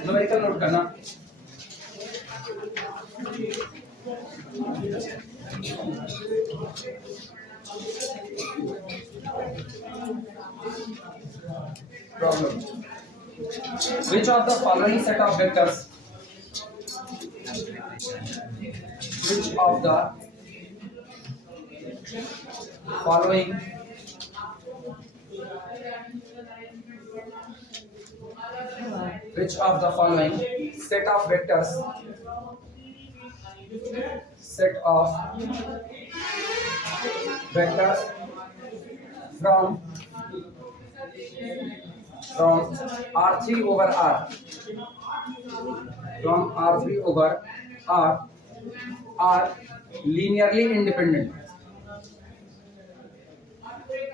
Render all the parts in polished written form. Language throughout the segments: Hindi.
न्यूमेरिकल नोट करना। Problem. Which of the following set of vectors? Which of the following set of vectors from R3 over R are linearly independent?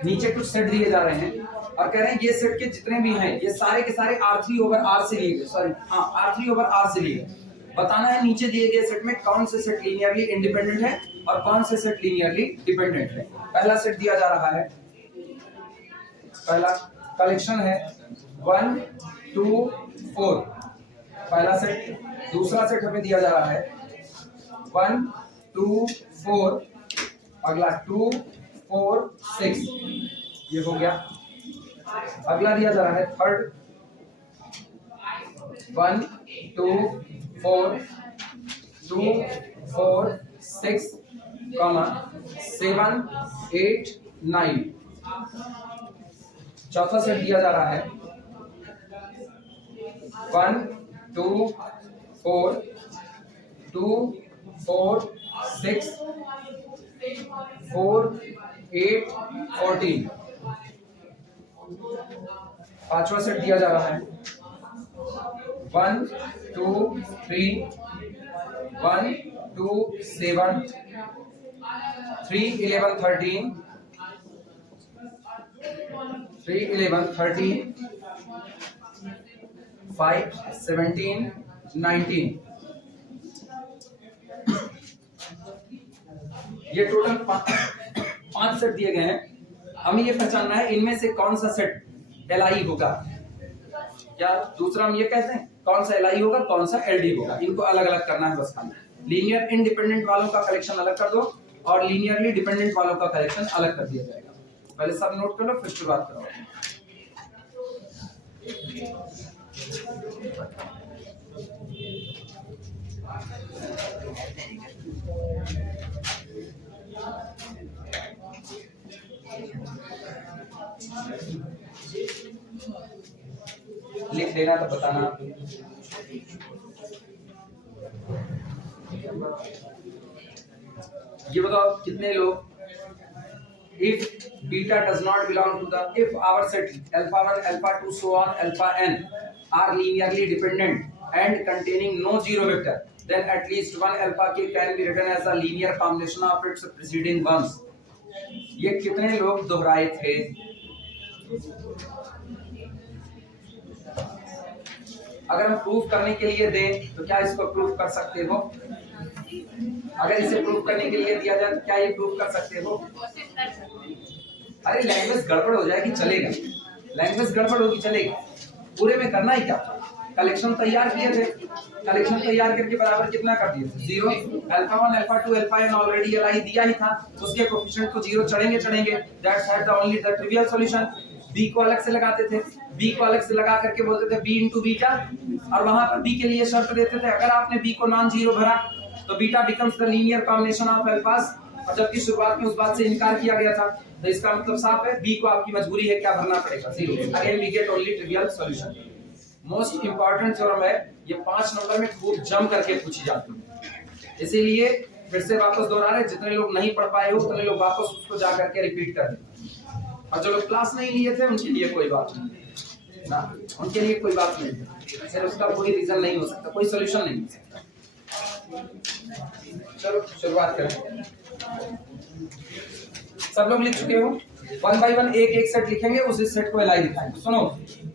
नीचे कुछ सेट दिए जा रहे हैं और कह रहे हैं ये सेट के जितने भी हैं ये सारे के सारे R3 over R से लिए गए, R3 over R से लिए गए। बताना है नीचे दिए गए सेट में कौन से सेट लीनियरली इंडिपेंडेंट है और कौन से सेट लीनियरली डिपेंडेंट है। पहला सेट दिया जा रहा है, पहला कलेक्शन है 1 2 4, पहला सेट। दूसरा सेट हमें दिया जा रहा है 1 2 4, अगला 2 4 6, ये हो गया। अगला दिया जा रहा है थर्ड 1 2 4 2 4 6, 7 8 9। चौथा सेट दिया जा रहा है 1 2 4 2 4 6 4 8 14। पांचवा सेट दिया जा रहा है 1 2 3 1 2 7 3 11 13 3 11 13 5 17 19। ये टोटल 5 सेट दिए गए हैं। हमें ये पहचानना है इनमें से कौन सा सेट LI होगा, या दूसरा हम ये कहते हैं कौन सा LI होगा कौन सा LD होगा। इनको अलग अलग करना है बस खाली। लीनियर इंडिपेंडेंट वालों का कलेक्शन अलग कर दो और लीनियरली डिपेंडेंट वालों का कलेक्शन अलग कर दिया जाएगा। पहले सब नोट कर लो फिर शुरुआत करो। लिख देना तो बताना। ये बताओ कितने लोग if beta does not belong to the, if our set alpha 1 alpha 2 so on alpha n are linearly dependent and containing no zero vector, then at least one alpha k can be written as a linear combination of its preceding ones। ये कितने लोग दोहराए थे? अगर हम प्रूफ करने के लिए दें तो क्या इसको प्रूफ कर सकते हो? अगर इसे प्रूफ करने के लिए दिया जाए तो क्या ये प्रूफ कर सकते हो? अरे लैंग्वेज गड़बड़ हो जाएगी चलेगा, लैंग्वेज गड़बड़ होगी चलेगा, पूरे में करना ही क्या। कलेक्शन तैयार किए थे, कलेक्शन तैयार करके बराबर कितना कर दिए थे 0। Alpha 1 alpha 2 alpha n already LI दिया ही था, उसके कोएफिशिएंट को 0 चढ़ेंगे। That's the only the trivial solution. b को अलग से लगाते थे, b को अलग से लगा करके बोलते थे b into बीटा, और वहां पर b के लिए शर्त देते थे अगर आपने b को नॉन जीरो भरा तो beta becomes the linear combination of alphas, और जबकि शुरुआत में उस बात से इनकार किया गया था तो इसका मतलब साफ है b को आपकी मजबूरी है क्या भरना पड़ेगा 0। Again we get only trivial solution. Most important theorem है ये, 5 नंबर में खूब जम करके पूछी जाती है, इसीलिए फिर से वापस दोहरा रहे। जितने लोग नहीं पढ़ पाए हो उतने लोग वापस उसको जा करके रिपीट कर दें, और जो लोग क्लास नहीं लिए थे उनके लिए कोई बात नहीं ना, उनके लिए कोई बात नहीं है, फिर उसका कोई रीजन नहीं हो सकता, कोई सॉल्यूशन नहीं हो सकता। चलो शुरुआत करें। सब लोग लिख चुके हो? 1 बाय 1 एक एक सेट लिखेंगे, उस सेट को LI दिखाएंगे। सुनो,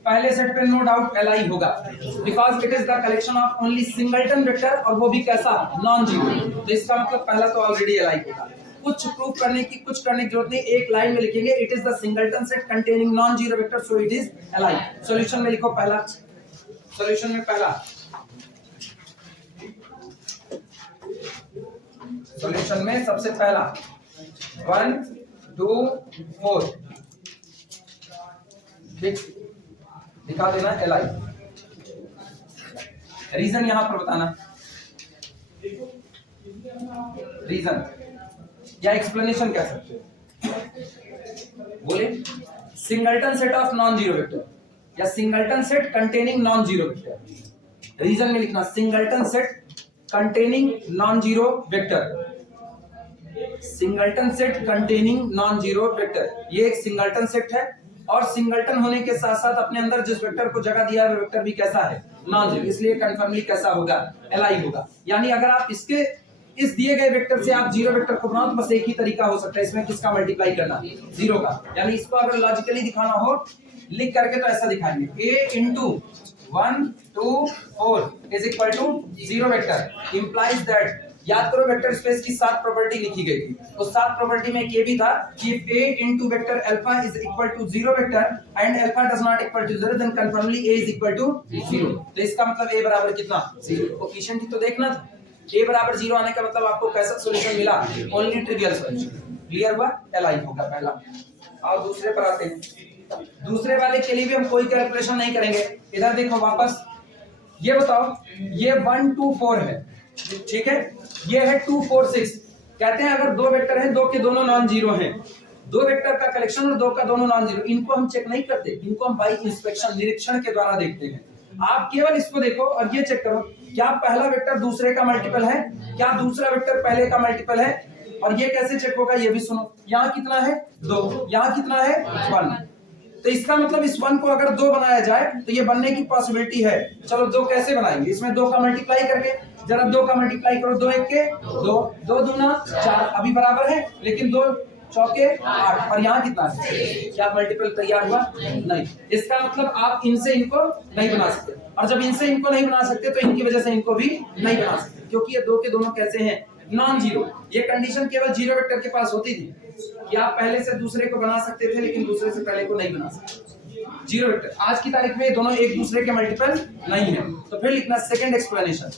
पहले सेट पे नो डाउट LI होगा because it is the collection of only singleton vector, और वो भी कैसा नॉन जीरो, तो इसका मतलब पहला तो ऑलरेडी LI होगा। कुछ प्रूफ करने की जरूरत नहीं, एक लाइन में लिखेंगे it is the singleton set containing non zero vector so it is align. Solution में लिखो पहला, सॉल्यूशन में पहला, सॉल्यूशन में सबसे पहला 1 2 4 ठीक दिखा देना एलाइन। रीजन यहां पर बताना, रीजन या एक्सप्लेनेशन कह सकते हो, बोले singleton set of non zero vector या singleton set containing non zero vector. Reason में लिखना singleton set containing non zero vector, singleton set containing non zero vector. ये एक सिंगलटन सेट है और सिंगलटन होने के साथ साथ अपने अंदर जिस वेक्टर को जगह दिया है वो वेक्टर भी कैसा है, नॉन जीरो, इसलिए कंफर्मली कैसा होगा, एलआई होगा। यानी अगर आप इसके इस दिए गए वेक्टर से आप जीरो वेक्टर को बनाओ तो बस एक ही तरीका हो सकता है, इसमें किसका मल्टीप्लाई करना, जीरो का। यानी इसको अगर लॉजिकली दिखाना हो लिख करके तो ऐसा दिखाएंगे a into 1 2 4 is equal to zero vector implies that, याद करो वेक्टर स्पेस की 7 प्रॉपर्टी लिखी गई थी, तो 7 प्रॉपर्टी में ये भी था कि if a into vector alpha is equal to zero vector and alpha does not equal to zero then confirmly a is equal to zero। तो इसका मतलब a बराबर कितना, जीरो। कोफिशिएंट ही तो देखना था, a बराबर जीरो आने का मतलब आपको कैसा सॉल्यूशन मिला, ओनली ट्रिवियल सॉल्यूशन। क्लियर हुआ, एलआई होगा पहला। और दूसरे पर आते हैं, दूसरे वाले के लिए भी हम कोई कैलकुलेशन नहीं करेंगे। इधर देखो वापस, ये बताओ ये 1 2 4 है, ठीक है, ये है 2 4 6। कहते हैं अगर दो वेक्टर हैं, दो के दोनों नॉन जीरो हैं, दो वेक्टर का कलेक्शन और दो का दोनों नॉन जीरो, इनको हम चेक नहीं करते, इनको हम बाई इंस्पेक्शन निरीक्षण के द्वारा देखते हैं। आप केवल इसको देखो और ये चेक करो क्या पहला वेक्टर दूसरे का मल्टीपल है, क्या दूसरा वेक्टर पहले का मल्टीपल है, और ये कैसे चेक होगा ये भी सुनो। यहाँ कितना है 2, यहाँ कितना है 1, तो इसका मतलब इस 1 को अगर 2 बनाया जाए तो ये बनने की पॉसिबिलिटी है। चलो 2 कैसे बनाएंगे, इसमें 2 का मल्टीप्लाई करके, जरा 2 का मल्टीप्लाई करो, 2 1 के 2, 2 दूना 4, अभी बराबर है, लेकिन 2 चौके 8, और यहाँ कितना है, क्या मल्टीपल तैयार हुआ, नहीं। इसका मतलब आप इनसे इनको नहीं बना सकते, और जब इनसे इनको नहीं बना सकते तो इनकी वजह से इनको भी नहीं बना सकते, क्योंकि ये दो के दोनों कैसे हैं, नॉन जीरो। ये कंडीशन केवल जीरो वेक्टर के पास होती थी कि आप पहले से दूसरे को बना सकते थे लेकिन दूसरे से पहले को नहीं बना सकते, जीरो वेक्टर। आज की तारीख में दोनों एक दूसरे के मल्टीपल नहीं है। तो फिर लिखना सेकंड एक्सप्लेनेशन,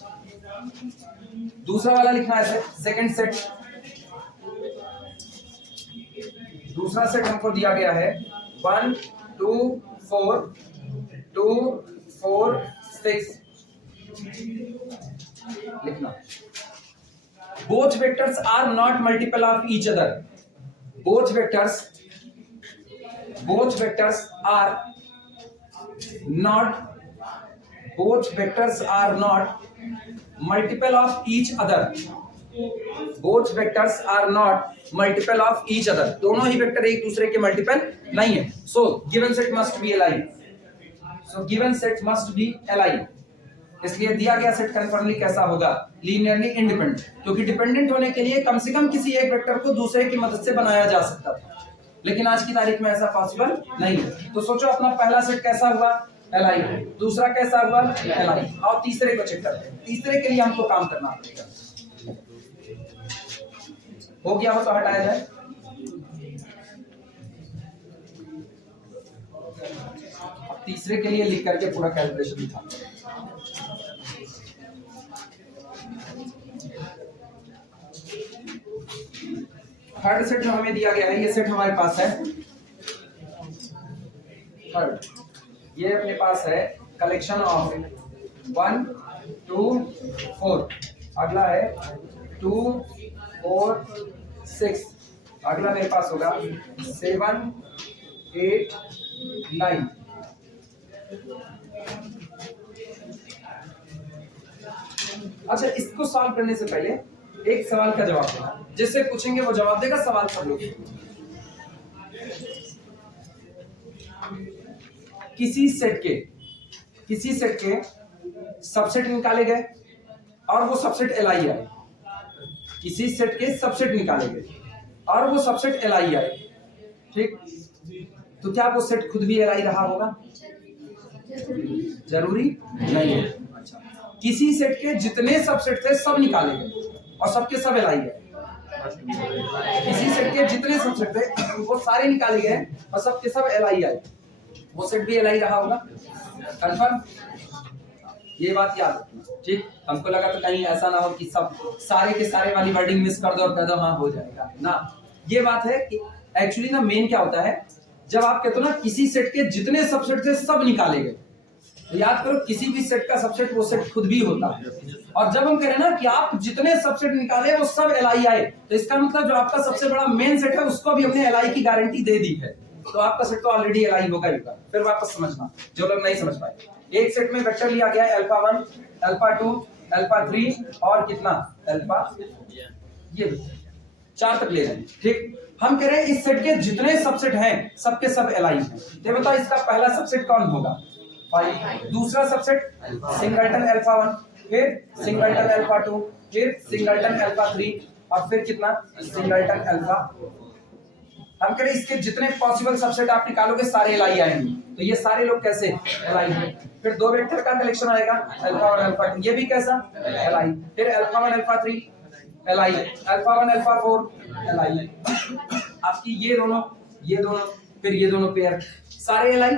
दूसरा वाला लिखना है सेकंड सेट। दूसरा सेट हमको दिया गया है 1 2 4 2 4 6। लिखना both vectors are not multiple of each other, both vectors are not, both vectors are not multiple of each other, both vectors are not multiple of each other, दोनों ही वेक्टर एक दूसरे के मल्टीपल नहीं है। so given set must be aligned, so given set must be aligned। इसलिए दिया गया सेट कन्फर्मली कैसा होगा, लीनियरली इंडिपेंडेंट, क्योंकि डिपेंडेंट होने के लिए कम से कम किसी एक वेक्टर को दूसरे की मदद से बनाया जा सकता था, लेकिन आज की तारीख में ऐसा पॉसिबल नहीं है। तो सोचो अपना पहला सेट कैसा हुआ, एलआई, दूसरा कैसा हुआ, एलआई, और तीसरे को चेक करते हैं। तीसरे के लिए हमको काम करना पड़ेगा, हो गया हो तो हटाया जाए। तीसरे के लिए लिख करके पूरा कैलकुलेशन दिखा। थर्ड सेट जो हमें दिया गया है, ये सेट हमारे पास है थर्ड, ये अपने पास है कलेक्शन ऑफ 1 2 4, अगला है 2 4 6, अगला मेरे पास होगा 7 8 9। अच्छा, इसको सॉल्व करने से पहले एक सवाल का जवाब देना, जिससे पूछेंगे वो जवाब देगा, सवाल पढ़ लो। किसी सेट के सबसेट निकाले गए और वो सबसेट एलआई आए, किसी सेट के सबसेट निकाले गए और वो सबसेट एलआई आए, ठीक, तो क्या वो सेट खुद भी एलआई रहा होगा, जरूरी नहीं है। अच्छा, किसी सेट के जितने सबसेट थे सब निकाले गए और सबके सब एलआई है, किसी सेट के जितने सबसेट थे वो सारे निकाले गए और सब के सब एल आई आए, वो सेट भी एल आई रहा होगा। कंफर्म, ये बात याद रखना। ठीक, हमको लगा तो कहीं ऐसा ना हो कि सब सारे के सारे वाली वर्डिंग मिस कर दो और कह दो हाँ हो जाएगा ना। ये बात है कि एक्चुअली ना मेन क्या होता है, जब आप कहते हो ना किसी सेट के जितने सबसेट थे सब निकाले गए, तो याद करो किसी भी सेट का सबसेट वो सेट खुद भी होता है। और जब हम कह रहे हैं ना कि आप जितने सबसेट निकाले वो सब एल आई आए, तो इसका मतलब जो आपका सबसे बड़ा मेन सेट है उसको भी हमने एल आई की गारंटी दे दी है, तो आपका सेट तो ऑलरेडी एल आई होगा ही होगा। फिर वापस समझना जो लोग नहीं समझ पाए, एक सेट में वेक्टर लिया गया है अल्फा 1, अल्फा 2, अल्फा 3 और कितना अल्फा, ये 4 तक ले रहे हैं। ठीक, हम कह रहे हैं इस सेट के जितने सबसेट हैं सबके सब एल आई हैं। तो बताओ इसका पहला सबसेट कौन होगा, 5, दूसरा सबसेट सिंगलटन अल्फा 1, फिर सिंगलटन अल्फा 2, फिर सिंगलटन अल्फा 3 और फिर कितना सिंगलटन अल्फा। हम कह रहे हैं इसके जितने पॉसिबल सबसेट आप निकालोगे सारे एल आई आएंगे, तो ये सारे लोग कैसे एल आई हैं। फिर दो वेक्टर का कलेक्शन आएगा अल्फा 1 अल्फा 2, ये भी कैसा एल आई। फिर alpha 1 alpha 3 L I, alpha 1 alpha 4 L I. आपकी ये दोनों फिर ये दोनों पेयर सारे एल आई।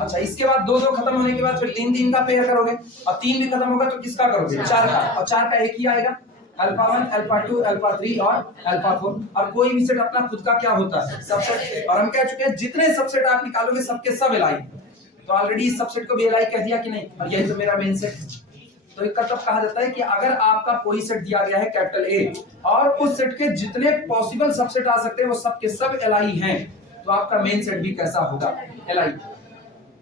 अच्छा, इसके बाद दो खत्म होने के बाद फिर 3 का पेयर करोगे और 3 भी खत्म होगा तो किसका करोगे, 4 का, और 4 का एक ही आएगा अल्फा 1 अल्फा 2 अल्फा 3 और अल्फा 4। और कोई भी सेट अपना खुद का क्या होता है सबसेट, और हम कह चुके हैं जितने सबसेट आप निकालोगे सबके सब एल आई। तो ऑलरेडी इस सबसेट को भी एल आई कह दिया कि नहीं, और यही तो मेरा मेन सेट। तो एक तब कहा जाता है कि अगर आपका कोई सेट दिया गया है कैपिटल ए और उस सेट के जितने पॉसिबल सबसेट आ सकते हैं वो सब के सब एल आई हैं, तो आपका मेन सेट भी कैसा होगा, एल आई।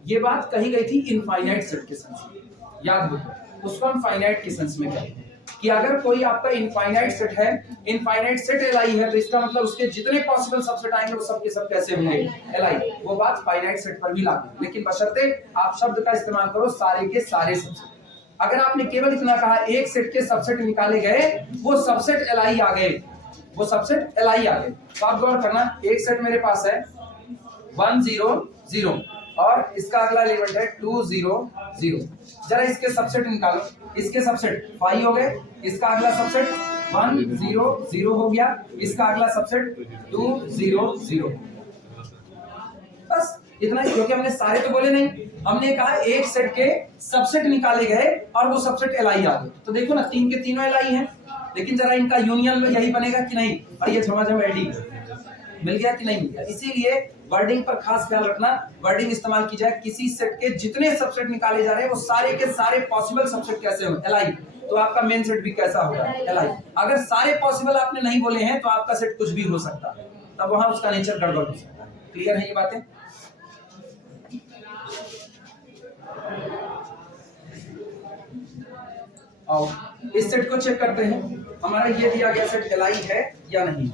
ये बात कही गई थी इनफाइनाइट सेट के सेंस में, याद रखो उसको हम फाइनाइट के सेंस में कहते हैं कि अगर कोई आपका इनफाइनाइट सेट है, इनफाइनाइट सेट एल आई है, तो इसका मतलब उसके जितने पॉसिबल सबसेट आएंगे वो सब के सब कैसे होंगे, एल आई। वो बात फाइनाइट सेट पर भी लागू है, लेकिन बशर्ते आप शब्द का इस्तेमाल करो सारे के सारे सबसेट। अगर आपने केवल इतना कहा एक सेट के सबसेट निकाले गए वो सबसेट एल आई आ गए, वो सबसेट एल आई आ गए, तो आप गौर करना एक सेट मेरे पास है 1 0 0 और इसका अगला एलिमेंट है 2 0 0। जरा इसके सबसेट निकालो, इसके सबसेट 5 हो गए, इसका अगला सबसेट 1 0 0 हो गया, इसका अगला सबसेट 2 0 0। बस इतना ही, क्योंकि हमने सारे तो बोले नहीं, हमने कहा एक सेट के सबसेट निकाले गए और वो सबसेट एल आई आ गए। तो देखो ना 3 के तीनों एल आई हैं, लेकिन जरा इनका यूनियन में यही बनेगा कि नहीं, और ये झमाझम एडी मिल गया कि नहीं मिल गया। इसीलिए वर्डिंग पर खास ख्याल रखना, वर्डिंग इस्तेमाल की जाए किसी सेट के जितने सबसेट निकाले जा रहे हैं वो सारे के सारे पॉसिबल सबसेट कैसे हो, एल आई। तो आपका मेन सेट भी कैसा होगा, एल आई। अगर सारे पॉसिबल आपने नहीं बोले हैं तो आपका सेट कुछ भी हो सकता है, तब वहां उसका नेचर गड़बड़ हो सकता है। क्लियर है ये बातें? आओ इस सेट को चेक करते हैं, हमारा ये दिया गया सेट एल आई है या नहीं।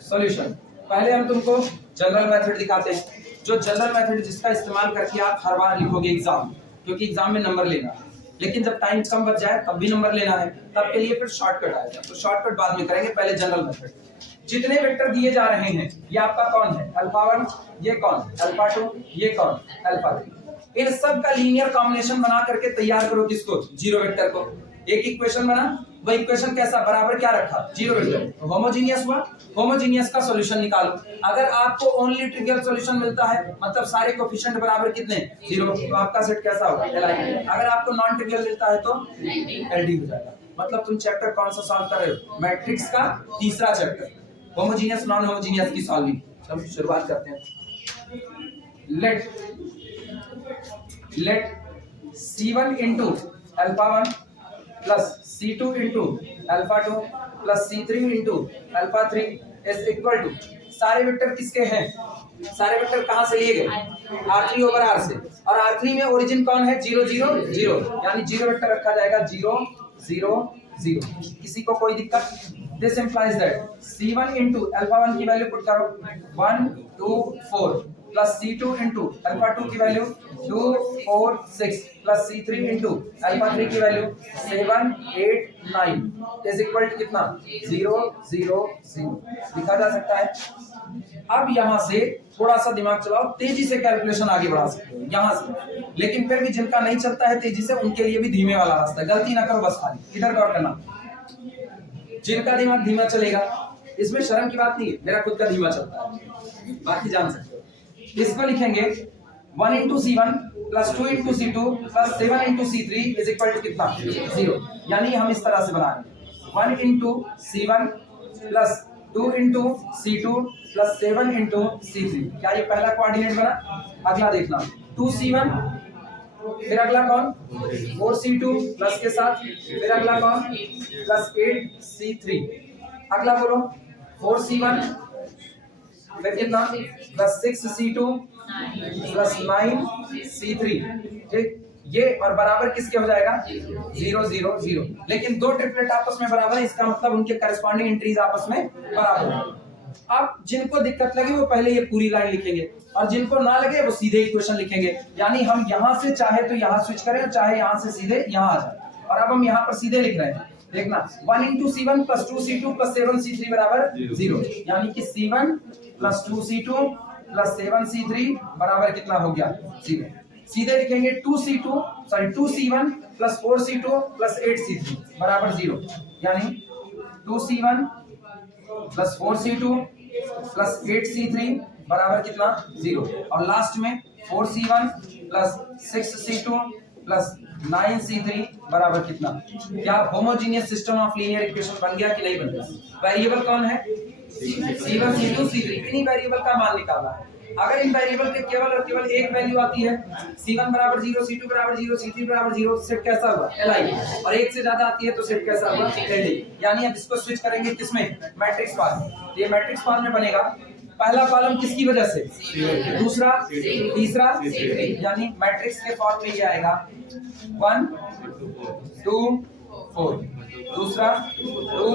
सॉल्यूशन, पहले हम तुमको जनरल मेथड दिखाते हैं, जो जनरल मेथड जिसका इस्तेमाल करके आप हर बार लिखोगे एग्जाम, क्योंकि एग्जाम में नंबर लेना है, लेकिन जब टाइम कम बच जाए तब भी नंबर लेना है, तब के लिए फिर शॉर्टकट आएगा। तो शॉर्टकट बाद में करेंगे, पहले जनरल मेथड। जितने वेक्टर दिए जा रहे हैं ये आपका कौन है, अल्फा 1, ये कौन अल्फा 2, ये कौन अल्फा 3। इन सब का लीनियर कॉम्बिनेशन बना करके तैयार करो किसको, जीरो वेक्टर को। एक इक्वेशन बना, वो इक्वेशन कैसा, बराबर क्या रखा, जीरो वेक्टर, होमोजीनियस हुआ। होमोजीनियस का सॉल्यूशन निकालो। अगर आपको ओनली ट्रिवियल सॉल्यूशन मिलता है, मतलब सारे कोएफिशिएंट बराबर कितने, 0, तो आपका सेट कैसा होगा, एल आई। अगर आपको नॉन ट्रिवियल मिलता है तो एल डी हो जाएगा। मतलब तुम चैप्टर कौन सा सॉल्व कर रहे हो, मैट्रिक्स का तीसरा चैप्टर, होमोजीनियस नॉन होमोजीनियस की सॉल्विंग। हम शुरुआत करते हैं। Let C1 into alpha 1 plus C2 into alpha 2 plus C3 into alpha 3 is equal to, सारे वेक्टर किसके हैं, सारे वेक्टर कहां से लिए गए, R3 ओवर R से, और R3 में ओरिजिन कौन है, 0 0 0, यानी जीरो वेक्टर रखा जाएगा 0 0 0। किसी को कोई दिक्कत? This implies that C1 into alpha 1 की वैल्यू पुट करो 1 2 4 प्लस C2 इंटू अल्फा 2 की value 2 4 6 plus C3 into alpha 3 की वैल्यू 7 8 9 इज इक्वल टू कितना, 0 0 0। लिखा जा सकता है। अब यहाँ से थोड़ा सा दिमाग चलाओ, तेजी से कैलकुलेशन आगे बढ़ा सकते हो यहाँ से, लेकिन फिर भी जिनका नहीं चलता है तेजी से उनके लिए भी धीमे वाला रास्ता है, गलती ना करो बस खाली। इधर गौर करना, जिनका दिमाग धीमा चलेगा, इसमें शर्म की बात नहीं है, मेरा खुद का धीमा चलता है, बाकी जान सकते हो। इसको लिखेंगे 1 into C1 plus 2 into C2 plus 7 into C3 is equal to कितना 0। यानी हम इस तरह से बना रहे हैं 1 into C1 plus 2 into C2 plus 7 into C3। क्या ये पहला कोऑर्डिनेट बना? अगला देखना 2C1, फिर अगला कौन 4C2 प्लस के साथ, फिर अगला कौन प्लस 8C3, अगला बोलो 4C1, फिर कितना प्लस 6C2 प्लस 9C3। ठीक, ये और बराबर किसके हो जाएगा 0 0 0। लेकिन दो ट्रिपलेट आपस में बराबर है, इसका मतलब उनके करस्पॉन्डिंग एंट्रीज आपस में बराबर है। अब जिनको दिक्कत लगे वो पहले ये पूरी लाइन लिखेंगे और जिनको ना लगे वो सीधे इक्वेशन लिखेंगे। यानी हम यहां से चाहे तो यहां स्विच करें और चाहे यहां से सीधे यहां आ जाए। और अब हम यहां पर सीधे लिख रहे हैं, देखना 1 into C1 plus 2C2 plus 7C3 बराबर 0। यानी कि C1 plus 2C2 plus 7C3 बराबर कितना हो गया 0। सीधे लिखेंगे 2C1 plus 4C2 plus 8C3 बराबर 0। यानी 2C1 plus 4C2 plus 8C3 बराबर कितना 0। और लास्ट में 4C1 plus 6C2 plus 9C3 बराबर कितना। क्या homogeneous system of linear equation बन गया कि नहीं बन गया? वेरिएबल कौन है C1 C2 C3, इन्हीं वेरिएबल का मान निकालना है। अगर इन वेरिएबल के केवल और केवल एक वैल्यू आती है C1 बराबर 0, C2 बराबर 0, C3 बराबर 0, सेट कैसा हुआ Li, और एक से ज्यादा आती है तो सेट कैसा हुआ Li। यानी अब इसको स्विच करेंगे किसमें मैट्रिक्स फॉर्म। ये मैट्रिक्स फॉर्म में बनेगा पहला कॉलम किसकी वजह से, दूसरा तीसरा, यानी मैट्रिक्स के फॉर्म में ये आएगा 1 2 4, दूसरा 2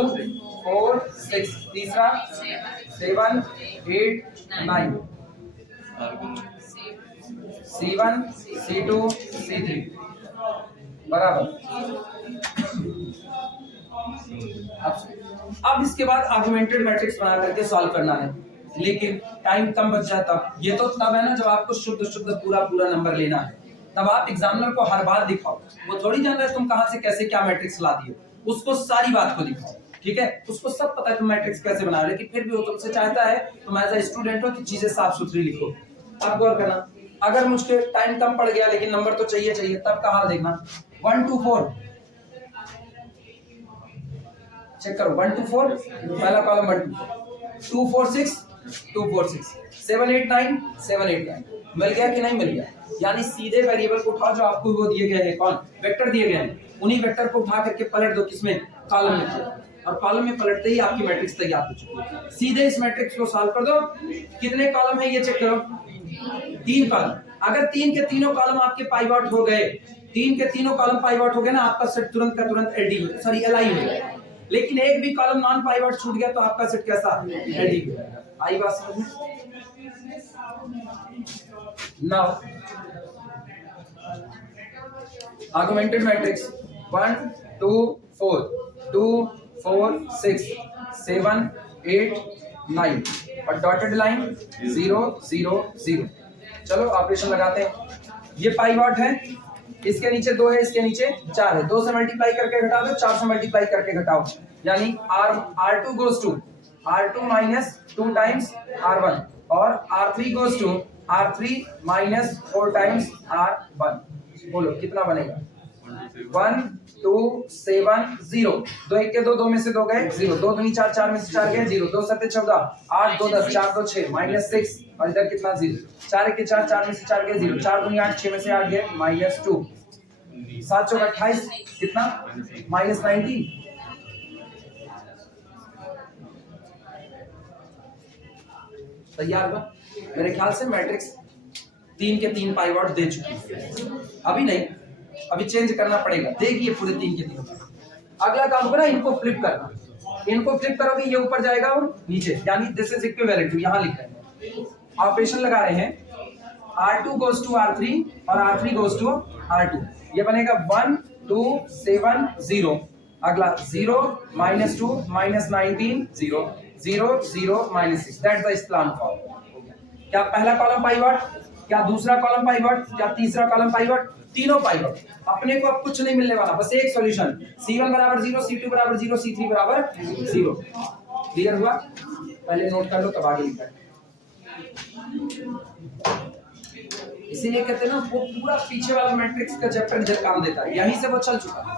4 6, तीसरा 7 8 9, C1 C2 C3 बराबर। अब इसके बाद आर्गुमेंटेड मैट्रिक्स बना करके सॉल्व करना है, लेकिन टाइम कम बच जाता। ये तो तब है ना जब आपको शुद्ध शुद्ध पूरा पूरा नंबर लेना है, तब आप एग्जामिनर को हर बात दिखाओ। वो थोड़ी जान रहा है तुम कहां से कैसे क्या मैट्रिक्स ला दिए, उसको सारी बात को दिखाओ। ठीक है, उसको सब पता है तुम मैट्रिक्स कैसे बना रहे, लेकिन फिर भी वो तुमसे चाहता है तुम एज ए स्टूडेंट हो कि चीजें साफ सुथरी लिखो। अब गौर करना, अगर मुझे टाइम कम पड़ गया लेकिन नंबर तो चाहिए चाहिए, तब का हाल देखना 1 2 4 चेक करो 1 2 4 पहला कॉलम 1 2 4 2 4 6 2 4 6 7 8 9 7 8 9 मिल गया कि नहीं मिल गया। यानी सीधे वेरिएबल को उठाओ जो आपको वो दिए गए हैं, कौन वेक्टर दिए गए हैं, उन्हीं वेक्टर को उठा करके पलट दो किसमें कॉलम में, और कॉलम में पलटते ही आपकी मैट्रिक्स तैयार हो चुकी है। सीधे इस मैट्रिक्स को सॉल्व कर दो। कितने कॉलम है ये चेक करो, 3 कॉलम। अगर 3 के तीनों कॉलम आपके पाइवॉट हो गए, 3 के तीनों कॉलम पाइवॉट हो गए ना, आपका सेट तुरंत का तुरंत एलडी सॉरी एलआई हो जाएगा। लेकिन एक भी कॉलम नॉन पाइवॉट छूट गया तो आपका सेट कैसा एलडी हो जाएगा। आई बात समझ में? नाउ आर्गुमेंटेड मैट्रिक्स 1 2 4 2 4 6 7 8 9 और डॉटेड लाइन 0 0 0। चलो ऑपरेशन लगाते हैं। ये पाइवॉट है, इसके नीचे 2 है, इसके नीचे 4 है। 2 से मल्टीप्लाई करके घटा दो, 4 से मल्टीप्लाई करके घटाओ, यानी R2 goes to R2 minus 2 times R1 और R3 goes to R3 minus 4 times R1। बोलो कितना बनेगा 1 2 7 0। 2 1 के 2, 2 में से 2 गए 0, 2 दूनी 4, 4 में से 4 गए 0, 2 7 14, 8 2 10, 4 2 6 minus 6 और इधर कितना 0, 4 1 के 4, 4 में से 4 गए 0, 4 दूनी 8, 6 में से 8 गए -2, 7 4 28 कितना -19। तैयार हुआ? मेरे ख्याल से मैट्रिक्स 3 के 3 पाइवॉट दे चुकी है। अभी नहीं, अभी चेंज करना पड़ेगा, देगी ये पूरे 3 के 3। अगला काम करो इनको फ्लिप करना। इनको फ्लिप करोगे ये ऊपर जाएगा और नीचे, यानी दिस इज इक्विवेलेंट टू, यहां लिख रहे हैं ऑपरेशन लगा रहे हैं R2 goes to R3 और R3 goes to R2। ये बनेगा 1 2 7 0। अगला 0 -2 -19 0 0 0 -6। That's the Islam form. क्या पहला कॉलम पाइवॉट, क्या दूसरा कॉलम पाइवट, क्या तीसरा कॉलम पाइवट, तीनों पाइवट। अपने को अब कुछ नहीं मिलने वाला, बस एक सॉल्यूशन, C1 बराबर 0, C2 बराबर 0, C3 बराबर 0। क्लियर हुआ? पहले नोट कर लो तब आगे लिखा है। इसीलिए कहते हैं ना वो पूरा पीछे वाला मैट्रिक्स का चैप्टर इधर काम देता है, यहीं से वो चल चुका है।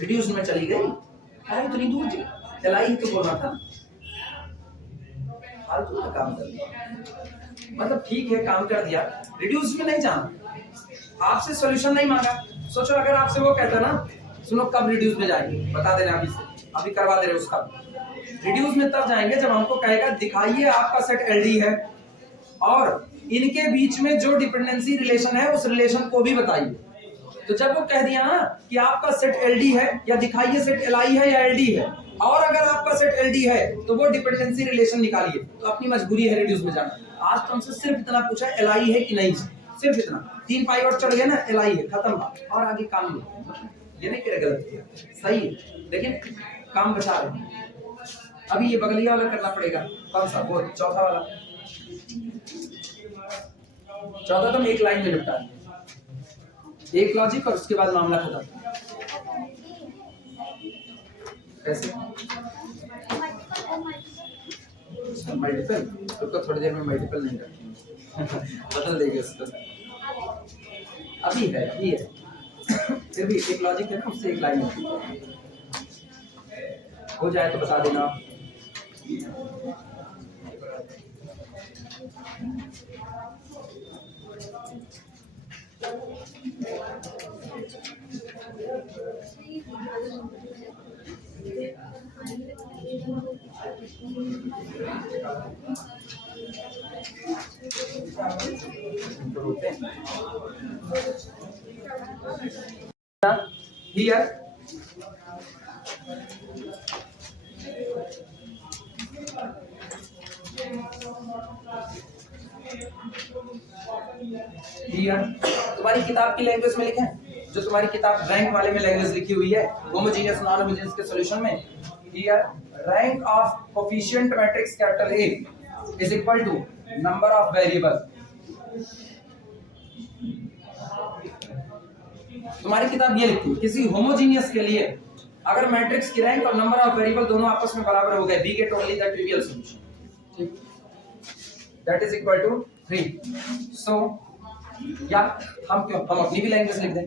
रिड्यूस में चली गई, अरे इतनी दूर थी, चलाई तो बोलना था, फालतू का काम कर दिया। मतलब ठीक है काम कर दिया, रिड्यूस में नहीं जाना, आपसे सॉल्यूशन नहीं मांगा। सोचो अगर आपसे वो कहता ना सुनो कब रिड्यूस में जाएंगे, बता देना अभी से, अभी करवा दे रहे उसका। रिड्यूस में तब जाएंगे जब हमको कहेगा दिखाइए आपका सेट एलडी है और इनके बीच में जो डिपेंडेंसी रिलेशन है उस रिलेशन को भी बताइए। तो जब वो कह दिया ना कि आपका सेट एलडी है या दिखाइए सेट एलआई है या एलडी है, और अगर आपका सेट एलडी है तो वो डिपेंडेंसी रिलेशन निकालिए, तो अपनी मजबूरी है रिड्यूस में जाना। आज तो हमसे सिर्फ इतना पूछा एलआई है कि नहीं, सिर्फ इतना, 3 पाइवट चढ़ गया ना, एलआई है, खत्म बात, और आगे काम नहीं। ये नहीं कह रहे गलत किया, सही है, लेकिन काम बचा रहे। अभी ये बगलिया वाला करना पड़ेगा, कौन सा, वो चौथा वाला, चौथा तो एक लाइन में निपटा है, एक लॉजिक और उसके बाद मामला खत्म। कैसे मल्टीपल, तो थोड़ी देर में मल्टीपल नहीं करते बदल देंगे उसको, अभी है फिर भी एक लॉजिक है ना, उससे एक लाइन हो जाए तो बता देना। Here तुम्हारी किताब की लैंग्वेज में लिखे हैं, जो तुम्हारी किताब रैंक वाले में लैंग्वेज लिखी हुई है होमोजेनियस नॉन होमोजेनियस के सॉल्यूशन में, here rank of coefficient matrix capital A is equal to number of variable. तुम्हारी किताब ये लिखती है किसी होमोजेनियस के लिए अगर मैट्रिक्स की रैंक और नंबर ऑफ वेरिएबल दोनों आपस में बराबर हो गए, we get only the trivial solution, ठीक, that is equal to 3। So या हम अपनी भी लैंग्वेज लिख दें,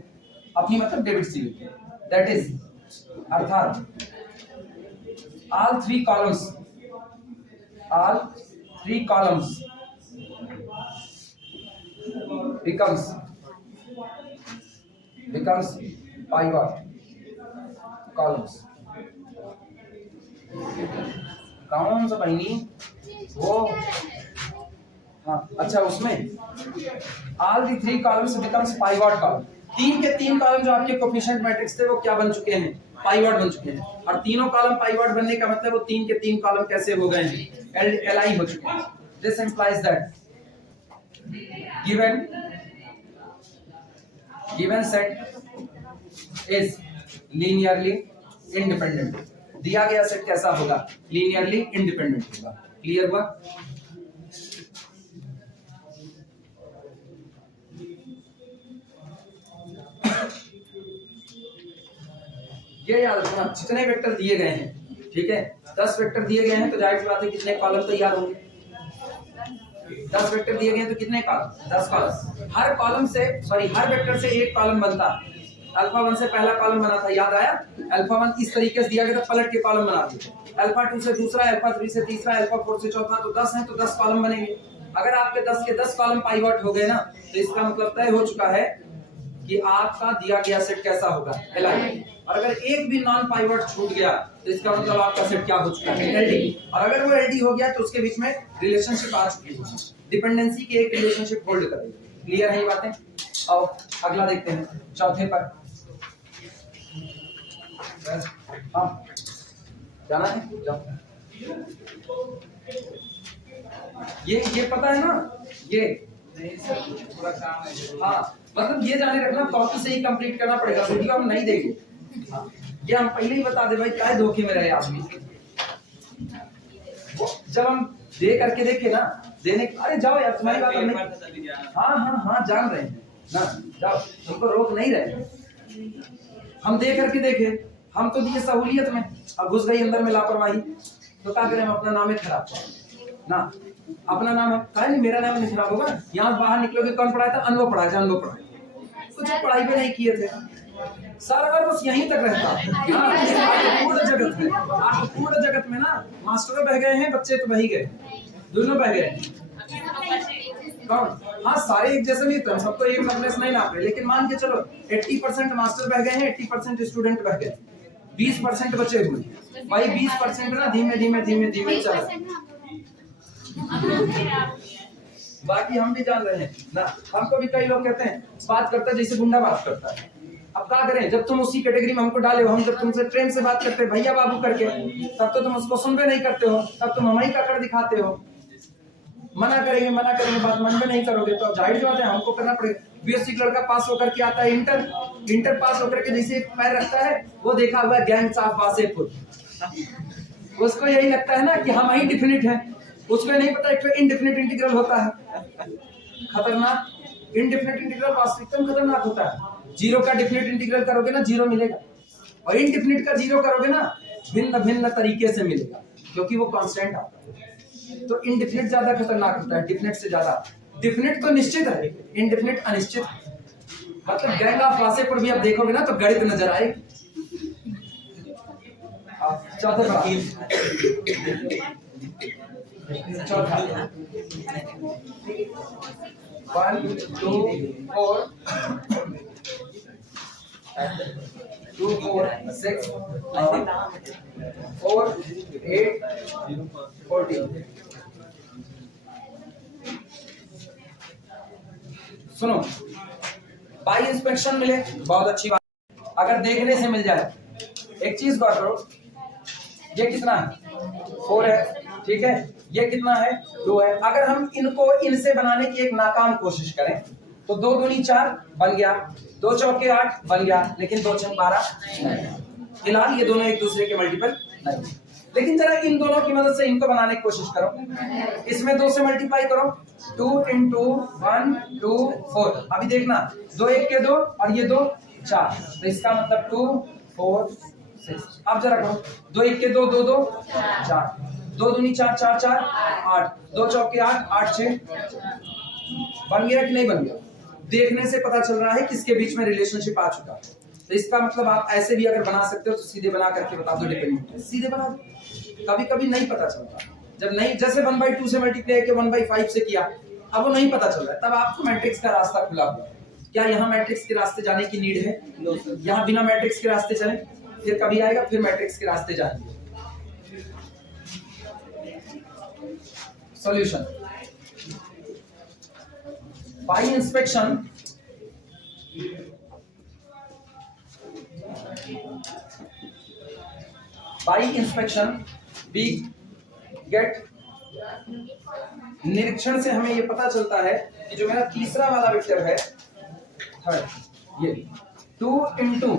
अपनी मतलब डेविड सी लिख दें, दैट इज अर्थात all three columns becomes pivot columns। कौन सा बहनी वो, हाँ अच्छा, उसमें all the three columns becomes pivot column। 3 के 3 कॉलम जो आपके कोफिशिएंट मैट्रिक्स थे वो क्या बन चुके हैं, पाइवट बन चुके हैं। और तीनों कॉलम पाइवट बनने का मतलब वो 3 के 3 कॉलम कैसे हो गए हैं, एलआई हो चुके हैं। This implies that given set is linearly independent. दिया गया सेट कैसा होगा, लीनियरली इंडिपेंडेंट होगा। क्लियर हुआ? ये याद रखना, जितने वेक्टर दिए गए हैं, ठीक है, 10 वेक्टर दिए गए हैं तो जाहिर सी बात है कितने कॉलम तैयार होंगे, 10 वेक्टर दिए गए हैं तो कितने कॉलम, 10 कॉलम। हर कॉलम से हर वेक्टर से एक कॉलम बनता। अल्फा 1 से पहला कॉलम बना था, याद आया? अल्फा 1 इस तरीके से दिया गया था, पलट के कॉलम बना दिए। अल्फा 2 से दूसरा, अल्फा 3 से तीसरा, अल्फा 4 से चौथा, तो 10 है तो 10 कॉलम बनेंगे। अगर आपके 10 के 10 कॉलम पाइवट हो गए ना, तो इसका मतलब तय हो चुका है कि आपका दिया गया सेट कैसा होगा, एलआई। और अगर एक भी नॉन पाइवट छूट गया तो इसका मतलब आपका सेट क्या हो चुका है, एलडी। और अगर वो एलडी हो गया तो उसके बीच में रिलेशनशिप आ चुकी है, डिपेंडेंसी की एक रिलेशनशिप होल्ड करेगी। क्लियर है ये बातें? आओ अगला देखते हैं, चौथे पर। हाँ जाना है, जाओ। ये पता है ना, ये पूरा काम है। हाँ मतलब ये जाने रखना, कॉपी से ही कंप्लीट करना पड़ेगा, वीडियो हम नहीं देंगे। हाँ ये हम पहले ही बता दे भाई, क्या धोखे में रहे आदमी। वो जब हम दे करके देखे ना, देने, अरे जाओ यार तुम्हारी बात नहीं, हाँ हाँ हाँ जान रहे हैं ना, जाओ तुमको रोक नहीं रहे, हम दे करके देखे, हम तो दिए सहूलियत में, अब घुस गई अंदर में लापरवाही, तो क्या करें, हम अपना नाम ही खराब ना, अपना नाम है नहीं, मेरा नाम नहीं खराब होगा। यहाँ बाहर निकलोगे कौन पढ़ाया था, अनुभव पढ़ाया था, अनुभव पढ़ाया, कुछ पढ़ाई भी नहीं किए थे, सारा बार बस यहीं तक रहता है। पूर्ण जगत है, आप पूर्ण जगत में ना मास्टर बह गए हैं, बच्चे तो बह ही गए, दोनों बह गए। कौन, हाँ सारे एक जैसे नहीं, तो सबको एक नंबर नहीं नाप रहे, लेकिन मान के चलो 80% मास्टर बह गए हैं, 80% स्टूडेंट बह गए, 20% बचे हुए, भाई 20% ना धीमे धीमे धीमे धीमे चल, बाकी हम भी जान रहे हैं ना, हमको भी कई लोग कहते हैं बात करता है जैसे गुंडा बात करता है, अब क्या करें, जब तुम उसी कैटेगरी में हमको डाले हो, हम जब तुमसे प्रेम से बात करते हैं भैया बाबू करके, तब तो तुम उसको सुन भी नहीं करते हो, तब तुम हमारी काकड़ दिखाते हो, मना करेंगे बात मन में नहीं करोगे, तो जाहिर सी बात है हमको करना पड़ेगा। बीएससी लड़का पास होकर के आता है इंटर पास होकर के जैसे पैर रखता है, वो देखा हुआ है गैंग्स ऑफ वासेपुर, उसको यही लगता है ना कि हम ही डिफिनिट है, उसको नहीं पता एक इनडेफिनिट इंटीग्रल होता है, खतरनाक, इनडेफिनिट इंटीग्रल वास्तविकता में खतरनाक होता है। जीरो का डेफिनेट इंटीग्रल करोगे ना जीरो मिलेगा, और इनडेफिनिट का जीरो करोगे ना भिन्न भिन्न तरीके से मिलेगा, क्योंकि वो कांस्टेंट आता है। तो इनडेफिनिट ज्यादा खतरनाक होता है डेफिनेट से ज्यादा, डेफिनेट तो निश्चित है, इनडेफिनिट अनिश्चित, मतलब गैंग ऑफ वासेपुर भी आप देखोगे ना तो गणित नजर आएगी। चौथा 1 2 4 2 4 6 4 8 14। सुनो, बाई इंस्पेक्शन मिले बहुत अच्छी बात, अगर देखने से मिल जाए, एक चीज गौर करो, ये कितना है 4 है, ठीक है, ये कितना है 2 है, अगर हम इनको इनसे बनाने की एक नाकाम कोशिश करें तो 2 दूनी 4 बन गया, 2 चौके 8 बन गया, लेकिन 2 छक 12 फिलहाल ये दोनों एक दूसरे के मल्टीपल नहीं। लेकिन जरा इन दोनों की मदद से इनको बनाने की कोशिश करो, इसमें 2 से मल्टीप्लाई करो, 2 into 1 2 4, अभी देखना 2 1 के 2 और ये 2 4, तो इसका मतलब 2 4 6। अब जरा करो 2 1 के 2 2 2 4, 2 दूनी 4 4 4 8, 2 चौके 8 8 6, बन गया कि नहीं बन गया? देखने से पता चल रहा है किसके बीच में रिलेशनशिप आ चुका है। तो इसका मतलब आप ऐसे भी अगर बना सकते हो तो सीधे बना करके बता दो डिपेंडेंट है, सीधे बना दो। कभी कभी नहीं पता चलता, जब नहीं, जैसे 1/2 से मल्टीप्लाई किया 1/5 से किया, अब वो नहीं पता चल रहा है, तब आपको मैट्रिक्स का रास्ता खुला हुआ है। क्या यहाँ मैट्रिक्स के रास्ते जाने की नीड है? यहाँ बिना मैट्रिक्स के रास्ते चले, फिर कभी आएगा, फिर मैट्रिक्स के रास्ते जाएंगे। Solution by inspection, by inspection we get, निरीक्षण से हमें ये पता चलता है कि जो मेरा तीसरा वाला वेक्टर है थर्ड, ये 2 into,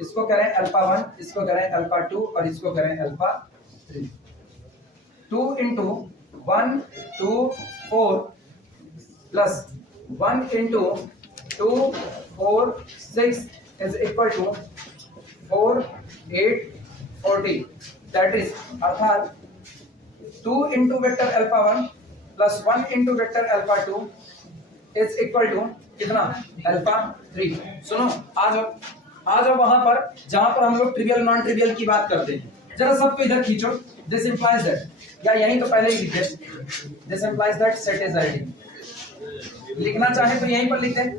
इसको करें अल्फा 1, इसको करें अल्फा 2 और इसको करें alpha 3, 2 into 1 2 4 plus 1 into 2 4 6 is equal to 4 8 40, that is अर्थात 2 into vector alpha 1 plus 1 into vector alpha 2 is equal to कितना alpha 3। सुनो, आ जाओ वहां पर जहां पर हम लोग ट्रिवियल नॉन ट्रिवियल की बात करते हैं, जरा सबको इधर खींचो। दिस इंप्लाइज दैट, या यहीं तो पहले ही लिखे, this implies that set is LD. लिखना चाहे तो यहीं पर लिख दें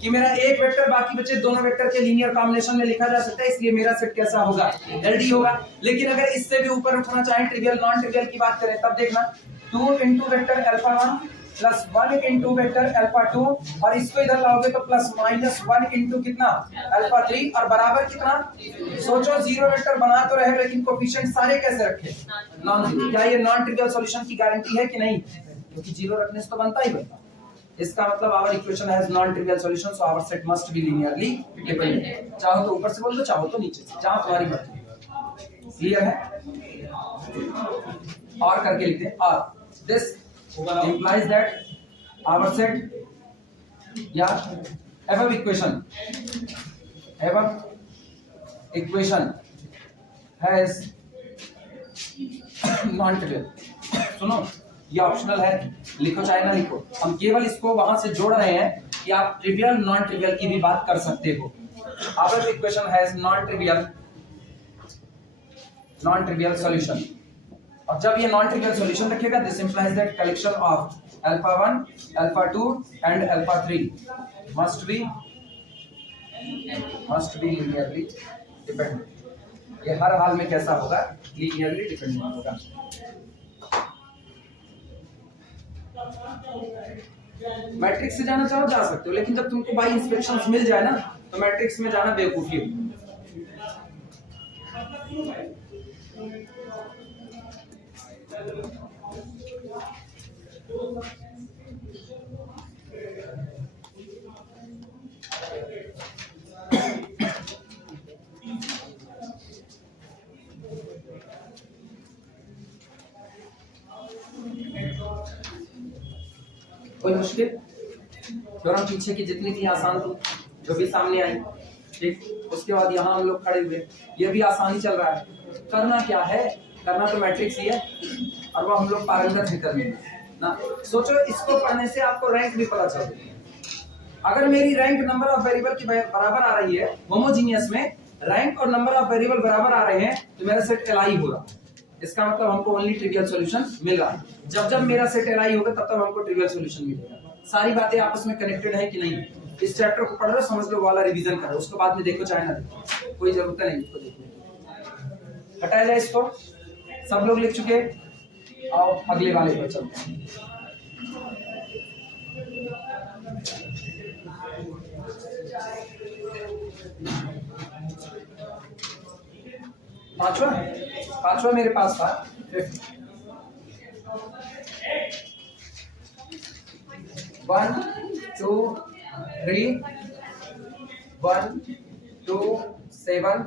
कि मेरा एक वेक्टर बाकी बचे दोनों वेक्टर के लीनियर कॉम्बिनेशन में लिखा जा सकता है, इसलिए मेरा सेट कैसा होगा, एलडी होगा। लेकिन अगर इससे भी ऊपर उठना चाहे, ट्रिवियल नॉन ट्रिवियल की बात करें, तब देखना 2 into vector alpha 1 plus 1 into vector alpha 2 और इसको इधर लाओगे तो प्लस माइनस 1 into कितना अल्फा 3 और बराबर कितना, सोचो जीरो वेक्टर बना तो रहे लेकिन कोफिशिएंट सारे कैसे रखे, नॉन जीरो। क्या ये नॉन ट्रिवियल सॉल्यूशन की गारंटी है कि नहीं? क्योंकि जीरो रखने से तो बनता ही बनता। इसका मतलब our equation has non trivial solution, so our set must be linearly dependent. चाहो तो ऊपर से बोल दो, चाहो तो नीचे से, जहां तुम्हारी मर्जी। क्लियर है? और करके लिखते हैं और this implies that our set या above equation has non trivial. सुनो ये ऑप्शनल है, लिखो चाहे ना लिखो, हम केवल इसको वहां से जोड़ रहे हैं कि आप ट्रिवियल नॉन ट्रिवियल की भी बात कर सकते हो। Our equation has non trivial solution. और जब ये नॉन ट्रिवियल सॉल्यूशन रखेगा, this implies that collection of alpha 1, alpha 2 and alpha 3 must be linearly dependent. ये हर हाल में कैसा होगा? लीनियरली डिपेंडेंट होगा। मैट्रिक्स से जाना चाहो जा सकते हो, लेकिन जब तुमको बाई इंस्पेक्शंस मिल जाए ना, तो मैट्रिक्स में जाना बेवकूफी है। कोई मुश्किल? थ्योरम पीछे की जितनी थी आसान थी, जो भी सामने आई, ठीक। उसके बाद यहाँ हम लोग खड़े हुए, ये भी आसानी चल रहा है। करना क्या है? करना तो मैट्रिक्स ही है, और वो हम लोग पारंगत है करने में ना। सोचो इसको पढ़ने से आपको रैंक भी पता चल। अगर मेरी रैंक नंबर ऑफ वेरिएबल की बराबर आ रही है, होमोजीनियस में रैंक और नंबर ऑफ वेरिएबल बराबर आ रहे हैं, तो मेरा सेट एलआई हो रहा। इसका मतलब हमको ओनली ट्रिवियल सॉल्यूशन मिल रहा है। जब जब मेरा सेट एलआई होगा, तब तक हमको ट्रिवियल सॉल्यूशन मिलेगा। सारी बातें आपस में कनेक्टेड है कि नहीं? इस चैप्टर को पढ़ रहे हो, समझ लो, वाला रिवीजन करो, उसके बाद में देखो चाहे ना देखो, कोई जरूरत नहीं इसको देखने की। हटाया जाए इसको। सब लोग लिख चुके, आओ अगले वाले पर चलते हैं। पांचवा मेरे पास था 1 2 3 1 2 7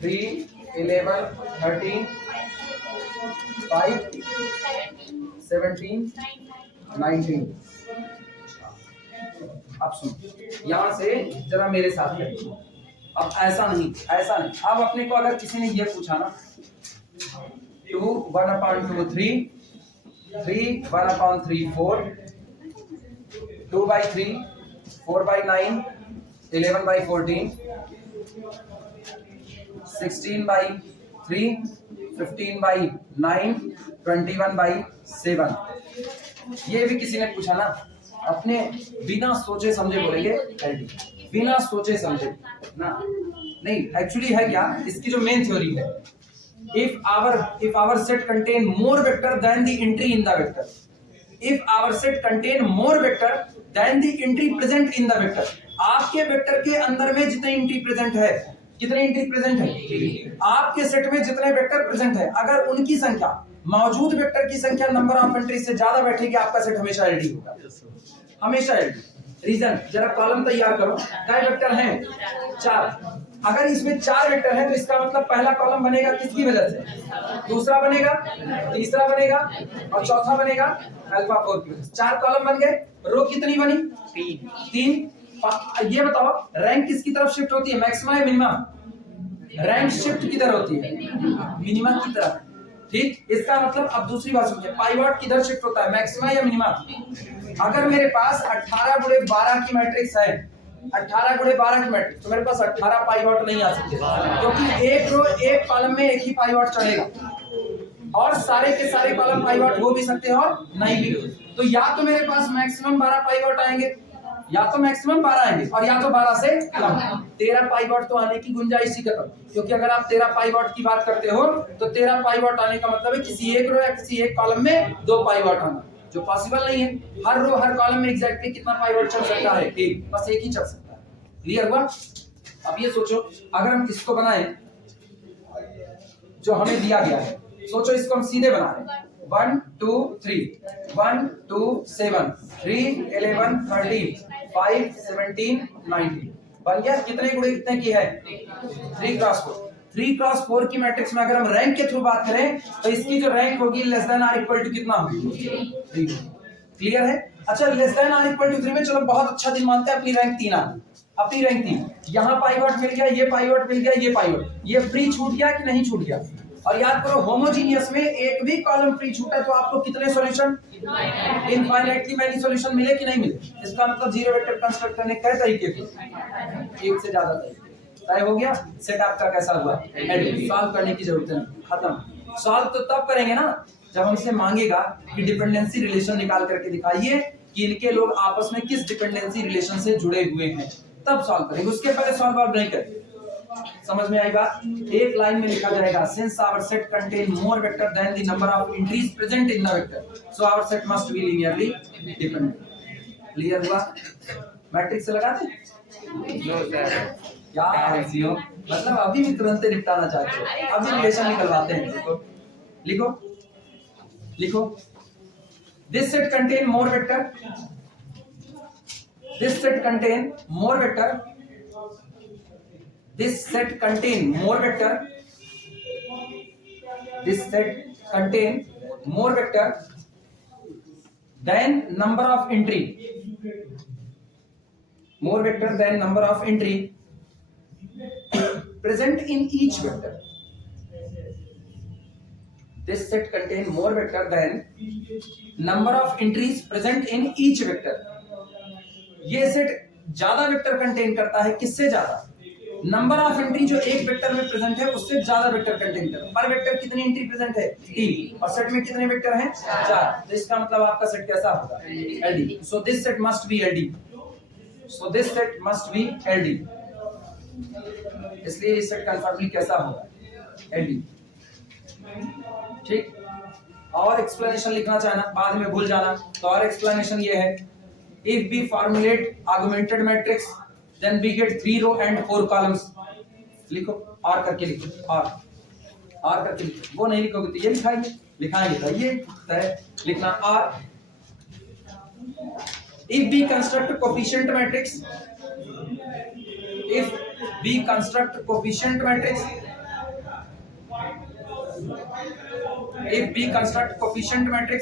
3 11 13 5 17 19। अब सुन, यहां से जरा मेरे साथ है। अब ऐसा नहीं। अब अपने को अगर किसी ने ये पूछा ना, 2 1/2 3 3 1/3 4 2/3 4/9 11/14 16/3 15/9 21/7, ये भी किसी ने पूछा ना, अपने बिना सोचे समझे बोलेंगे एलडी, बिना सोचे समझे ना। नहीं, एक्चुअली है क्या, इसकी जो मेन थ्योरी है, if our set contain more vector than the entry in the vector, if our set contain more vector than the entry present in the vector, आपके वेक्टर के अंदर में जितने एंट्री प्रेजेंट है, कितने एंट्री प्रेजेंट है, आपके सेट में जितने वेक्टर प्रेजेंट है, अगर उनकी संख्या मौजूद वेक्टर की संख्या नंबर ऑफ एंट्री से ज्यादा बैठेगी, आपका सेट हमेशा एलडी होगा, हमेशा एलडी। रीजन, जरा कॉलम तैयार करो, क्या वेक्टर हैं? 4। अगर इसमें 4 वेक्टर है, तो इसका मतलब पहला कॉलम बनेगा किसकी वजह से, दूसरा बनेगा, तीसरा बनेगा और चौथा बनेगा अल्फा 4 की वजह से। 4 कॉलम बन गए। रो कितनी बनी? 3। ये बताओ रैंक किसकी तरफ शिफ्ट होती है, मैक्सिमा या मिनिमा? रैंक शिफ्ट किधर होती है? मिनिमा की तरफ, ठीक। इसका मतलब अब दूसरी बात सुनिए, पाइवट किधर शिफ्ट होता है, मैक्सिमा या मिनिमा? अगर मेरे पास 18 गुणे 12 की मैट्रिक्स है, 18 गुणे 12 की मैट्रिक्स, तो मेरे पास 18 पाइवट नहीं आ सकते, क्योंकि एक रो एक कॉलम में एक ही पाइवट चढ़ेगा, और सारे के सारे कॉलम पाइवट हो भी सकते हैं और नहीं भी। तो या तो मेरे पास मैक्सिमम 12 पाइवट आएंगे, या तो मैक्सिमम 12 आएंगे, और या तो 12 से कम। 13 पाइवट तो आने की गुंजाइश ही खत्म, क्योंकि अगर आप 13 पाइवट की बात करते हो, तो 13 पाइवट आने का मतलब है किसी एक रो या किसी एक कॉलम में 2 पाइवट आना, जो पॉसिबल नहीं है। हर रो हर कॉलम में एग्जैक्टली कितना पाइवट चल सकता है? एक, बस एक ही चल सकता है। क्लियर हुआ? अब ये सोचो, अगर हम इसको बनाएं जो हमें दिया गया है, सोचो इसको हम सीधे बना रहे हैं, 1 2 3 1 2 7 3 11 13 5 17 19 बन गया। कितने गुणे कितने की है? 3 क्रॉस 4। 3x4 की मैट्रिक्स में अगर हम रैंक के थ्रू बात करें तो इसकी जो रैंक होगी less than or equal to कितना होगी 3। क्लियर है? अच्छा, less than or equal to 3 में चलो बहुत अच्छा दिन मानते हैं अपनी रैंक 3 आ गई, अपनी रैंक 3, यहाँ पाइवट मिल गया, ये पाइवट मिल गया, ये पाइवट, ये फ्री छूट गया कि नहीं छूट गया? और याद करो होमोजीनियस में एक भी कॉलम फ्री छूटा तो आपको कितने सॉल्यूशन, इनफाइनाइटली मैनी सॉल्यूशन मिले कि नहीं मिले? इसका मतलब जीरो वेक्टर कंस्ट्रक्ट करने के तरीके के, एक से ज्यादा तरीके। तय हो गया? सेट आपका कैसा हुआ? सॉल्व करने की जरूरत है, खत्म। सॉल्व तो तब करेंगे ना जब हमसे मांगेगा कि डिपेंडेंसी रिलेशन निकाल करके दिखाइए कि इनके लोग आपस में किस डिपेंडेंसी रिलेशन से जुड़े हुए हैं, तब सॉल्व करेंगे, उसके पहले सॉल्व नहीं करेंगे। समझ में आई बात? एक लाइन में लिखा जाएगा since our set contain more vector than the number of entries present in the vector so our set must be linearly dependent. Clear हुआ? मैट्रिक्स से लगा दें? नो सर, क्या ऐसी हो, मतलब अभी भी तुरंत निपटाना चाहते हो, अभी रिलेशन निकलवाते हैं। लिखो लिखो लिखो, this set contain more vector, this set contain more vector, this set contain more vector, this set contain more vector than number of entry, more vector than number of entry present in each vector. This set contain more vector than number of entries present in each vector. ये सेट ज्यादा वेक्टर कंटेन करता है, किससे ज्यादा? नंबर ऑफ एंट्री जो एक वेक्टर में प्रेजेंट है उससे ज्यादा वेक्टर कंटेन करता है। पर वेक्टर कितनी एंट्री प्रेजेंट है? 3, और सेट में कितने वेक्टर हैं? 4। तो इसका मतलब आपका सेट कैसा होगा? LD. So this set must be LD, so this set must be LD, इसलिए इस सेट कंफर्मली कैसा होगा? एलडी। ठीक, और एक्सप्लेनेशन लिखना चाहना, बाद में भूल जाना, तो और एक्सप्लेनेशन ये है, if we formulate augmented matrix then we get 3 row and 4 columns। लिखो, और करके लिखो, और करके लिखो, वो नहीं लिखोगे तो ये लिखाएंगे, लिखाएंगे तो ये लिखना। और if we construct coefficient matrix, if we construct coefficient matrix, if we construct coefficient matrix,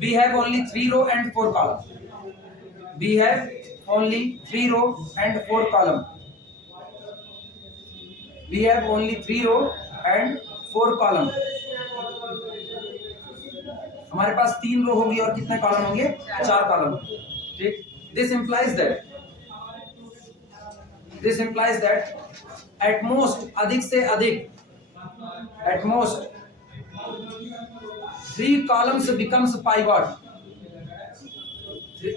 we have only 3 row and 4 column, we have only 3 row and 4 column, we have only 3 row and 4 column। हमारे पास 3 रो होगी और कितने कॉलम होंगे? 4 कॉलम। ठीक, this implies that at most, अधिक से अधिक, at most 3 columns becomes pivot,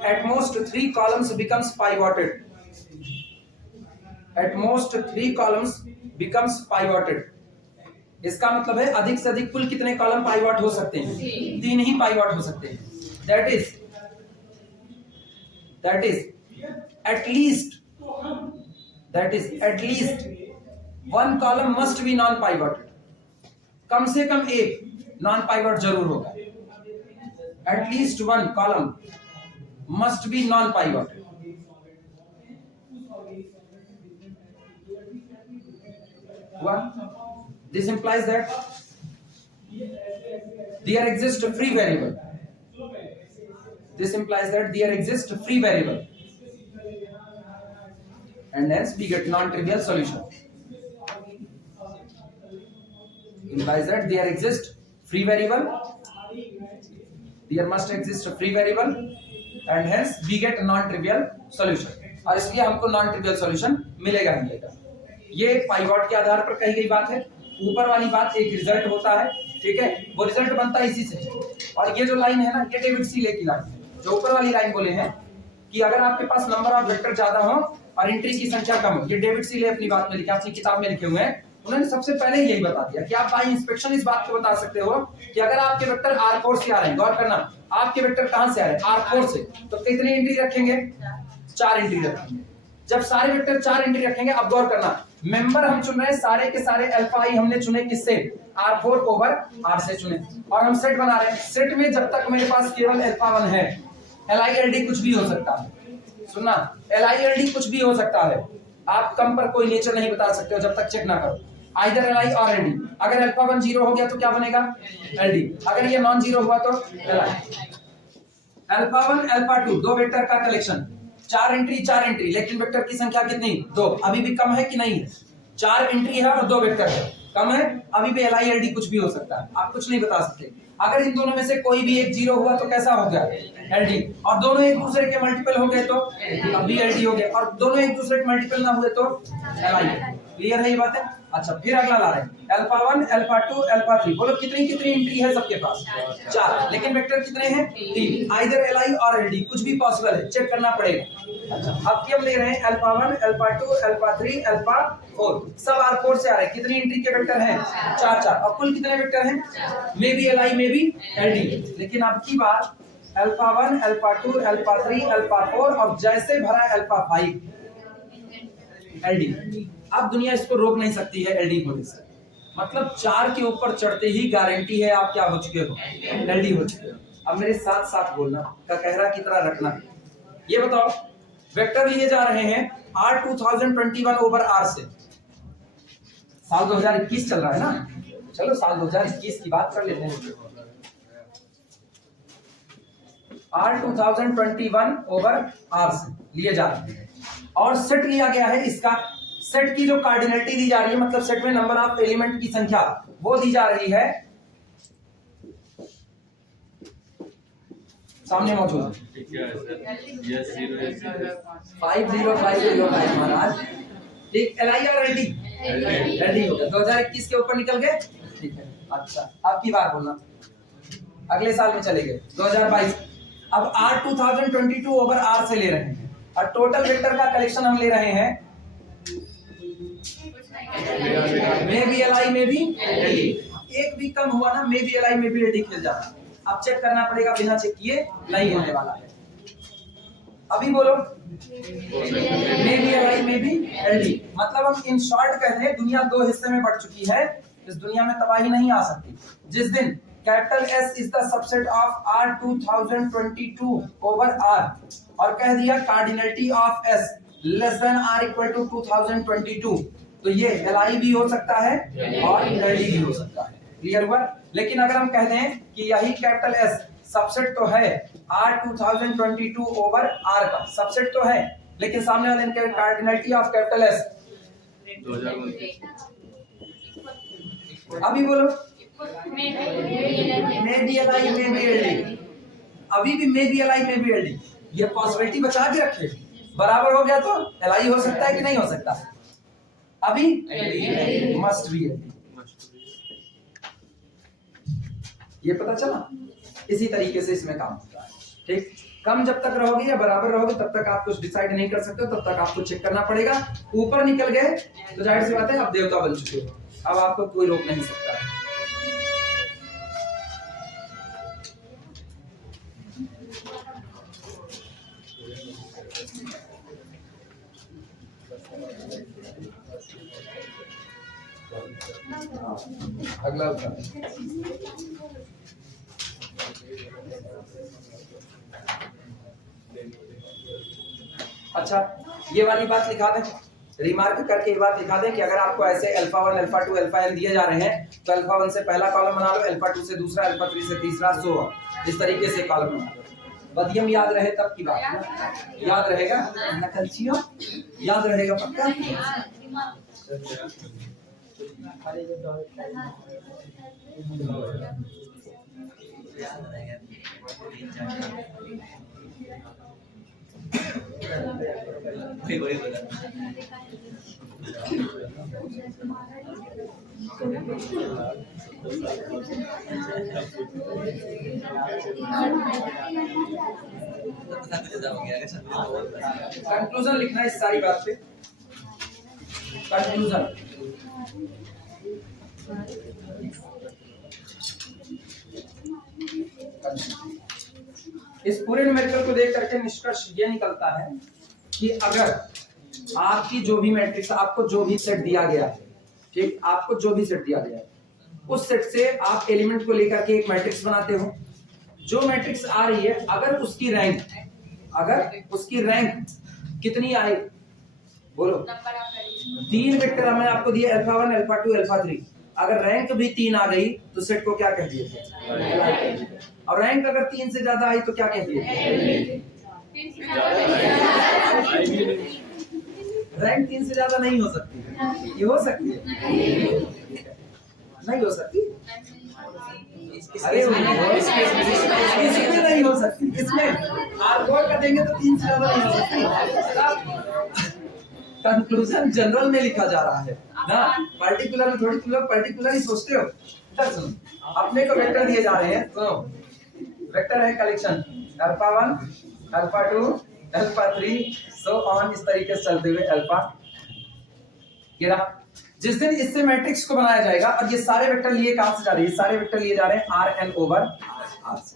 at most 3 columns becomes pivoted, at most 3 columns becomes pivoted। इसका मतलब है अधिक से अधिक कुल कितने कॉलम पाइवट हो सकते हैं? 3 ही पाइवट हो सकते हैं। that is at least 1 column must be non pivoted, कम से कम एक नॉन पाइवट जरूर होगा। at least 1 column must be non-pivot। This implies that there exists a free variable, this implies that there exists a free variable and hence we get non-trivial solution। Implies that there exists free variable, there must exist a free variable and hence we get a non-trivial solution, और इसलिए हमको non-trivial solution मिलेगा ही मिलेगा। ये पाइवट के आधार पर कही गई बात है। ऊपर वाली बात एक रिजल्ट होता है, ठीक है, वो रिजल्ट बनता है इसी से। और ये जो लाइन है ना, ये डेविड सीले की लाइन है। जो ऊपर वाली लाइन बोले हैं कि अगर आपके पास नंबर ऑफ वेक्टर ज्यादा हो और एंट्री की संख्या कम हो, ये डेविड सीले अपनी बात में लिखे, अपनी किताब में लिखे हुए हैं। उन्होंने सबसे पहले यही बता दिया कि आप बाय इंस्पेक्शन इस बात को बता सकते हो कि अगर आपके वेक्टर R4 से आ रहे हैं, गौर करना, आपके वेक्टर कहां से आ रहे हैं? R4 से, तो कितनी एंट्री रखेंगे? 4 एंट्री रखेंगे। जब सारे वेक्टर 4 एंट्री रखेंगे, अब गौर करना, मेंबर हम चुन रहे हैं सारे के सारे अल्फा आई हमने चुने किससे? R4 ओवर R से चुने, और हम सेट बना रहे हैं। सेट में जब तक मेरे पास केवल अल्फा 1 है, LILD कुछ भी हो सकता है। सुनना, LILD कुछ भी हो सकता है, आप कम पर कोई नेचर नहीं बता सकते हो जब तक चेक ना करो। आइदर एल आई और एल डी। अगर अल्फा 1 जीरो हो गया तो क्या बनेगा? L D. अगर ये नॉन जीरो हुआ तो एल आई। अल्फा 1 अल्फा 2 दो वेक्टर का कलेक्शन, 4 एंट्री, लेकिन वेक्टर की संख्या कितनी? 2। अभी भी कम है कि नहीं है? 4 एंट्री है और 2 वेक्टर है, कम है। अभी भी एल आई एल डी कुछ भी हो सकता है, आप कुछ नहीं बता सकते। अगर इन दोनों में से कोई भी एक जीरो हुआ तो कैसा हो गया? L D. और दोनों एक दूसरे के मल्टीपल हो गए तो अभी एल डी हो गए, और दोनों एक दूसरे के मल्टीपल ना हुए तो एल आई। क्लियर है ये बात है? अच्छा, फिर अगला ला रहे हैं अल्फा 1 अल्फा 2 अल्फा 3। बोलो कितनी कितनी एंट्री है सबके पास? 4, लेकिन वेक्टर कितने हैं? 3। आइदर एल आई और एल डी, कुछ भी पॉसिबल है, चेक करना पड़ेगा। अच्छा, अब हम ले रहे हैं अल्फा 1 अल्फा 2 अल्फा 3 अल्फा 4। सब R4 से आ रहे हैं। कितनी एंट्री के वेक्टर हैं? 4। और कुल कितने वेक्टर हैं? May be L I may be L D. लेकिन अब की बात अल्फा 1 अल्फा 2 अल्फा 3 अल्फा 4 और जैसे भरा अल्फा 5 एल डी। अब दुनिया इसको रोक नहीं सकती है एलडी होने से। मतलब 4 के ऊपर चढ़ते ही गारंटी है आप क्या हो चुके हो? एलडी हो चुके हो। अब मेरे साथ साथ बोलना, का कहरा की तरह रखना। ये बताओ, वेक्टर लिए जा रहे हैं R 2021 ओवर R से। साल 2021 चल रहा है ना, चलो साल 2021 की बात कर लेते हैं। R 2021 ओवर R से लिए जा रहे हैं और सेट लिया गया है। इसका सेट की जो कार्डिनलिटी दी जा रही है, मतलब सेट में नंबर ऑफ एलिमेंट की संख्या, वो दी जा रही है सामने मौजूद 5050 महाराज। ठीक, एल आई और एल डी? एल डी हो गया। 2021 के ऊपर निकल गए। ठीक है, अच्छा अब की बार बोलना, अगले साल में चले गए 2022। अब R 2022 ओवर R से ले रहे हैं और टोटल वेक्टर का कलेक्शन हम ले रहे हैं may be L I may be L D. एक भी कम हुआ ना, may be L I may be L D खेल जाता। अब चेक करना पड़ेगा, बिना चेक किए नहीं होने वाला है। अभी बोलो may be L I may be L D. मतलब हम इन शॉर्ट कहते हैं दुनिया 2 हिस्से में बढ़ चुकी है। इस दुनिया में तबाही नहीं आ सकती जिस दिन capital S is the subset of R 2022 over R और कह दिया cardinality of S less than R equal to 2022, तो ये एल आई भी हो सकता है और एल डी भी हो सकता है। क्लियर हुआ? लेकिन अगर हम कह दें कि यही कैपिटल S सबसेट तो है R 2022 ओवर R का सबसेट तो है, लेकिन सामने वाले इनके कार्डिनलिटी ऑफ कैपिटल S 2021। अभी बोलो may be L I may be L D. अभी भी may be L I may be L D, ये पॉसिबिलिटी बचा के रखे। बराबर हो गया तो एल आई हो सकता है कि नहीं हो सकता? अभी मस्ट बी एल डी। ये पता चला? इसी तरीके से इसमें काम होता है। ठीक, कम जब तक रहोगे या बराबर रहोगे तब तक आप कुछ डिसाइड नहीं कर सकते, तब तक आपको चेक करना पड़ेगा। ऊपर निकल गए तो जाहिर सी बात है आप देवता बन चुके हो, अब आपको कोई रोक नहीं सकता है। अगला अच्छा, ये वाली बात लिखा दें, रिमार्क करके ये बात लिखा दें कि अगर आपको ऐसे अल्फा 1 अल्फा 2 अल्फा n दिए जा रहे हैं तो अल्फा 1 से पहला कॉलम बना लो, अल्फा 2 से दूसरा, अल्फा 3 से तीसरा, सो इस तरीके से कॉलम बना लो। बदियम याद रहे तब की बात है। याद रहेगा नकलचियों? याद रहेगा पक्का? कंक्लूजन लिखना है इस सारी बात पे। कंक्लूजन इस पूरे न्यूमेरिकल को देख करके निष्कर्ष ये निकलता है कि अगर आपकी जो भी मैट्रिक्स, आपको जो भी सेट दिया गया है, ठीक, आपको जो भी सेट दिया गया है उस सेट से आप एलिमेंट को लेकर के एक मैट्रिक्स बनाते हो। जो मैट्रिक्स आ रही है अगर उसकी रैंक कितनी आए, बोलो। 3 वेक्टर हमने आपको दिए, अल्फा 1, अल्फा 2, अल्फा 3। अगर रैंक भी 3 आ गई तो सेट को क्या कह दिए थे? और रैंक अगर 3 से ज्यादा आई तो क्या कह दिए? रैंक 3 से ज्यादा नहीं हो सकती, ये हो सकती है? नहीं हो सकती। अरे इसमें नहीं हो सकती, इसमें आर्गोड का देंगे तो 3 से ज्यादा नहीं हो सकती। कंक्लूजन जनरल में लिखा जा रहा है ना, पर्टिकुलर में थोड़ी, तुम लोग पर्टिकुलर ही सोचते हो। अपने को वेक्टर दिए जा रहे हैं, तो वेक्टर है collection alpha 1, alpha 2, alpha 3, so on, इस तरीके से चलते हुए अल्फा। ये रहा। जिस दिन इससे मैट्रिक्स को बनाया जाएगा, और ये सारे वेक्टर लिए कहां से जा रहे हैं? सारे वेक्टर लिए जा रहे हैं आर एन ओवर आर से।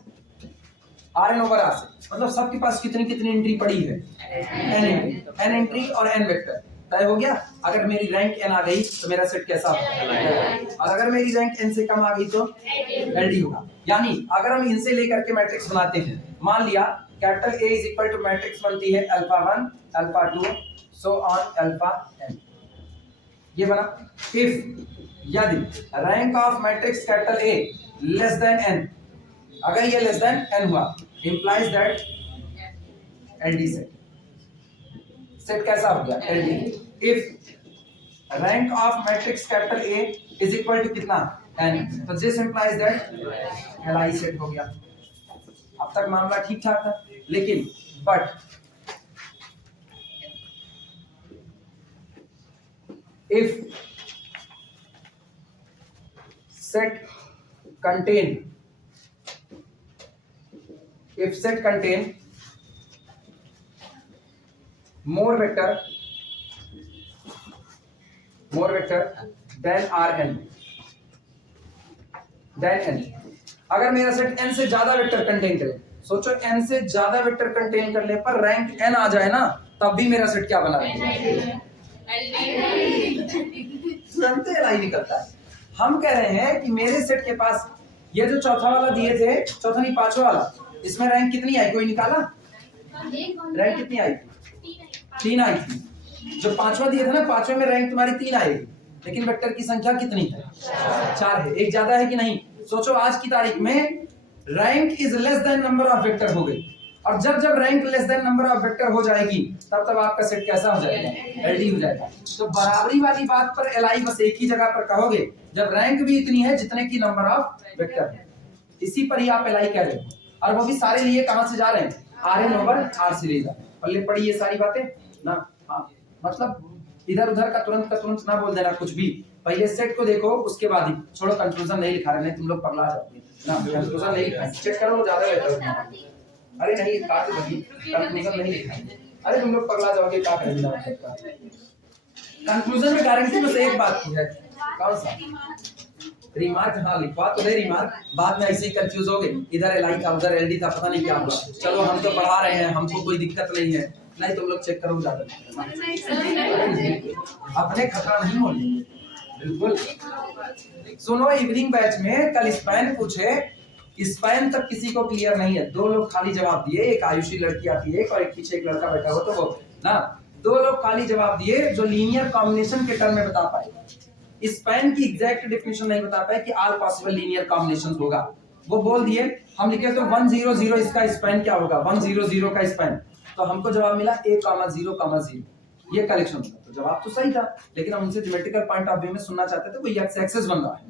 आर एन ओवर आर से मतलब सबके पास कितनी कितनी एंट्री पड़ी है? एन एंट्री और एन वेक्टर तय हो गया। अगर मेरी रैंक एन आ गई तो मेरा सेट कैसा होगा? और अगर मेरी रैंक एन से कम आ गई तो एलडी होगा। यानी अगर हम इनसे लेकर के मैट्रिक्स बनाते हैं, मान लिया capital A is equal to matrix बनती है alpha 1, alpha 2, so on alpha n. ये बना। इफ यदि rank of matrix capital A less than n, अगर ये लेस देन एन हुआ, implies that LD set. Set कैसा हो गया? LD. If rank of matrix capital A is equal to कितना? एन, तो this implies that LI set हो गया। अब तक मामला ठीक ठाक था, लेकिन but if set contain more vector than Rn, then n, अगर मेरा सेट n से ज्यादा वेक्टर कंटेन करे, सोचो n से ज्यादा वेक्टर कंटेन करने पर रैंक n आ जाए ना, तब भी मेरा सेट क्या बना रहेगा? तुरंत एलआई निकलता है। हम कह रहे हैं कि मेरे सेट के पास ये जो चौथा वाला दिए थे, चौथा नहीं पांचवा वाला, इसमें रैंक कितनी आई? कोई निकाला? रैंक कितनी आई? 3 आई थी। जो पांचवा दिए थे ना, पांचवे में रैंक तुम्हारी 3 आएगी, लेकिन वेक्टर की संख्या कितनी है? 4 है। एक ज्यादा है कि नहीं? सोचो आज की तारीख में rank is less than number of vector हो गई, और जब जब rank less than number of vector हो जाएगी, तब तब आपका सेट कैसा हो जाएगा? एलडी हो जाएगा। तो बराबरी वाली बात पर एलआई बस एक ही जगह पर कहोगे, जब रैंक भी इतनी है जितने की नंबर ऑफ वेक्टर है। इसी पर ही आप एलआई कह रहे हो, और वो भी सारे लिए कहां से जा रहे हैं? आर एन ओवर आर से ले जा रहे हैं। पहले पढ़ी ये सारी बातें ना। हाँ, मतलब इधर उधर का तुरंत ना बोल देना कुछ भी, पहले सेट को देखो, उसके बाद ही छोड़ो। कंक्लूजन नहीं लिखा रहे, नहीं तुम लोग पगला जाओगे ना। कंक्लूजन नहीं लिखा, चेक करो, ज्यादा बेहतर है। अरे नहीं, काट लगी, कंक्लूजन नहीं लिखा। अरे तुम लोग पगला जाओगे, क्या करेंगे? कंक्लूजन में गारंटी बस एक बात की है, कौन सा? रिमार्क। हाँ, लिखवा तो दे रिमार्क, बाद में ऐसे ही कंफ्यूज हो गए, इधर एलआई था उधर एलडी था, पता नहीं क्या हुआ। चलो हम तो पढ़ा रहे हैं, हमको कोई दिक्कत नहीं है। नहीं, तुम लोग चेक करो ज्यादा, अपने खतरा नहीं हो बिल्कुल। सुनो, इवनिंग बैच में कल स्पैन पूछे, स्पैन तक किसी को क्लियर नहीं है। 2 लोग खाली जवाब दिए, एक आयुषी लड़की आती है, और एक पीछे एक लड़का बैठा हो, तो वो ना 2 लोग खाली जवाब दिए जो लीनियर कॉम्बिनेशन के टर्म में बता पाए। स्पैन की एग्जैक्ट डेफिनेशन नहीं बता पाए कि आल पॉसिबल लीनियर कॉम्बिनेशन होगा। वो बोल दिए, हम लिखे तो 1 0 0 इसका स्पैन क्या होगा? 1 0 0 का स्पैन। तो हमको जवाब मिला a, 0, 0, ये कलेक्शन होगा। तो जवाब तो सही था, लेकिन हम उनसे ज्योमेट्रिकल पॉइंट ऑफ व्यू में सुनना चाहते थे, वो एक्स एक्सेस बन रहा है।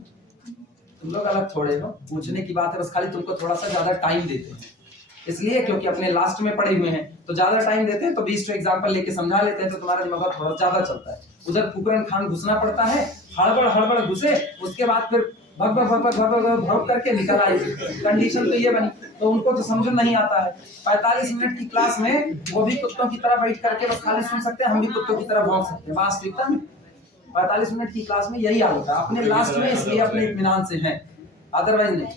तुम लोग अलग थोड़े हो, पूछने की बात है, बस खाली तुमको थोड़ा सा ज्यादा टाइम देते हैं, इसलिए क्योंकि अपने लास्ट में पढ़े हुए हैं, तो ज्यादा टाइम देते हैं, तो 20 एग्जांपल लेके समझा लेते हैं, तो तुम्हारा दिमाग थोड़ा ज्यादा चलता है। उधर फुकरन खान घुसना पड़ता है, हड़बड़ घुसे, उसके बाद फिर भग करके निकल आई। कंडीशन तो ये बनी, तो उनको तो समझ नहीं आता है। 45 मिनट की क्लास में वो भी कुत्तों की तरह बैठ करके बस खाली सुन सकते हैं, हम भी कुत्तों की तरह भौंक सकते हैं। वास्तविकता में 45 मिनट की क्लास में यही हालत है। अपने लास्ट में इसलिए अपने इत्मीनान से हैं, अदरवाइज नहीं।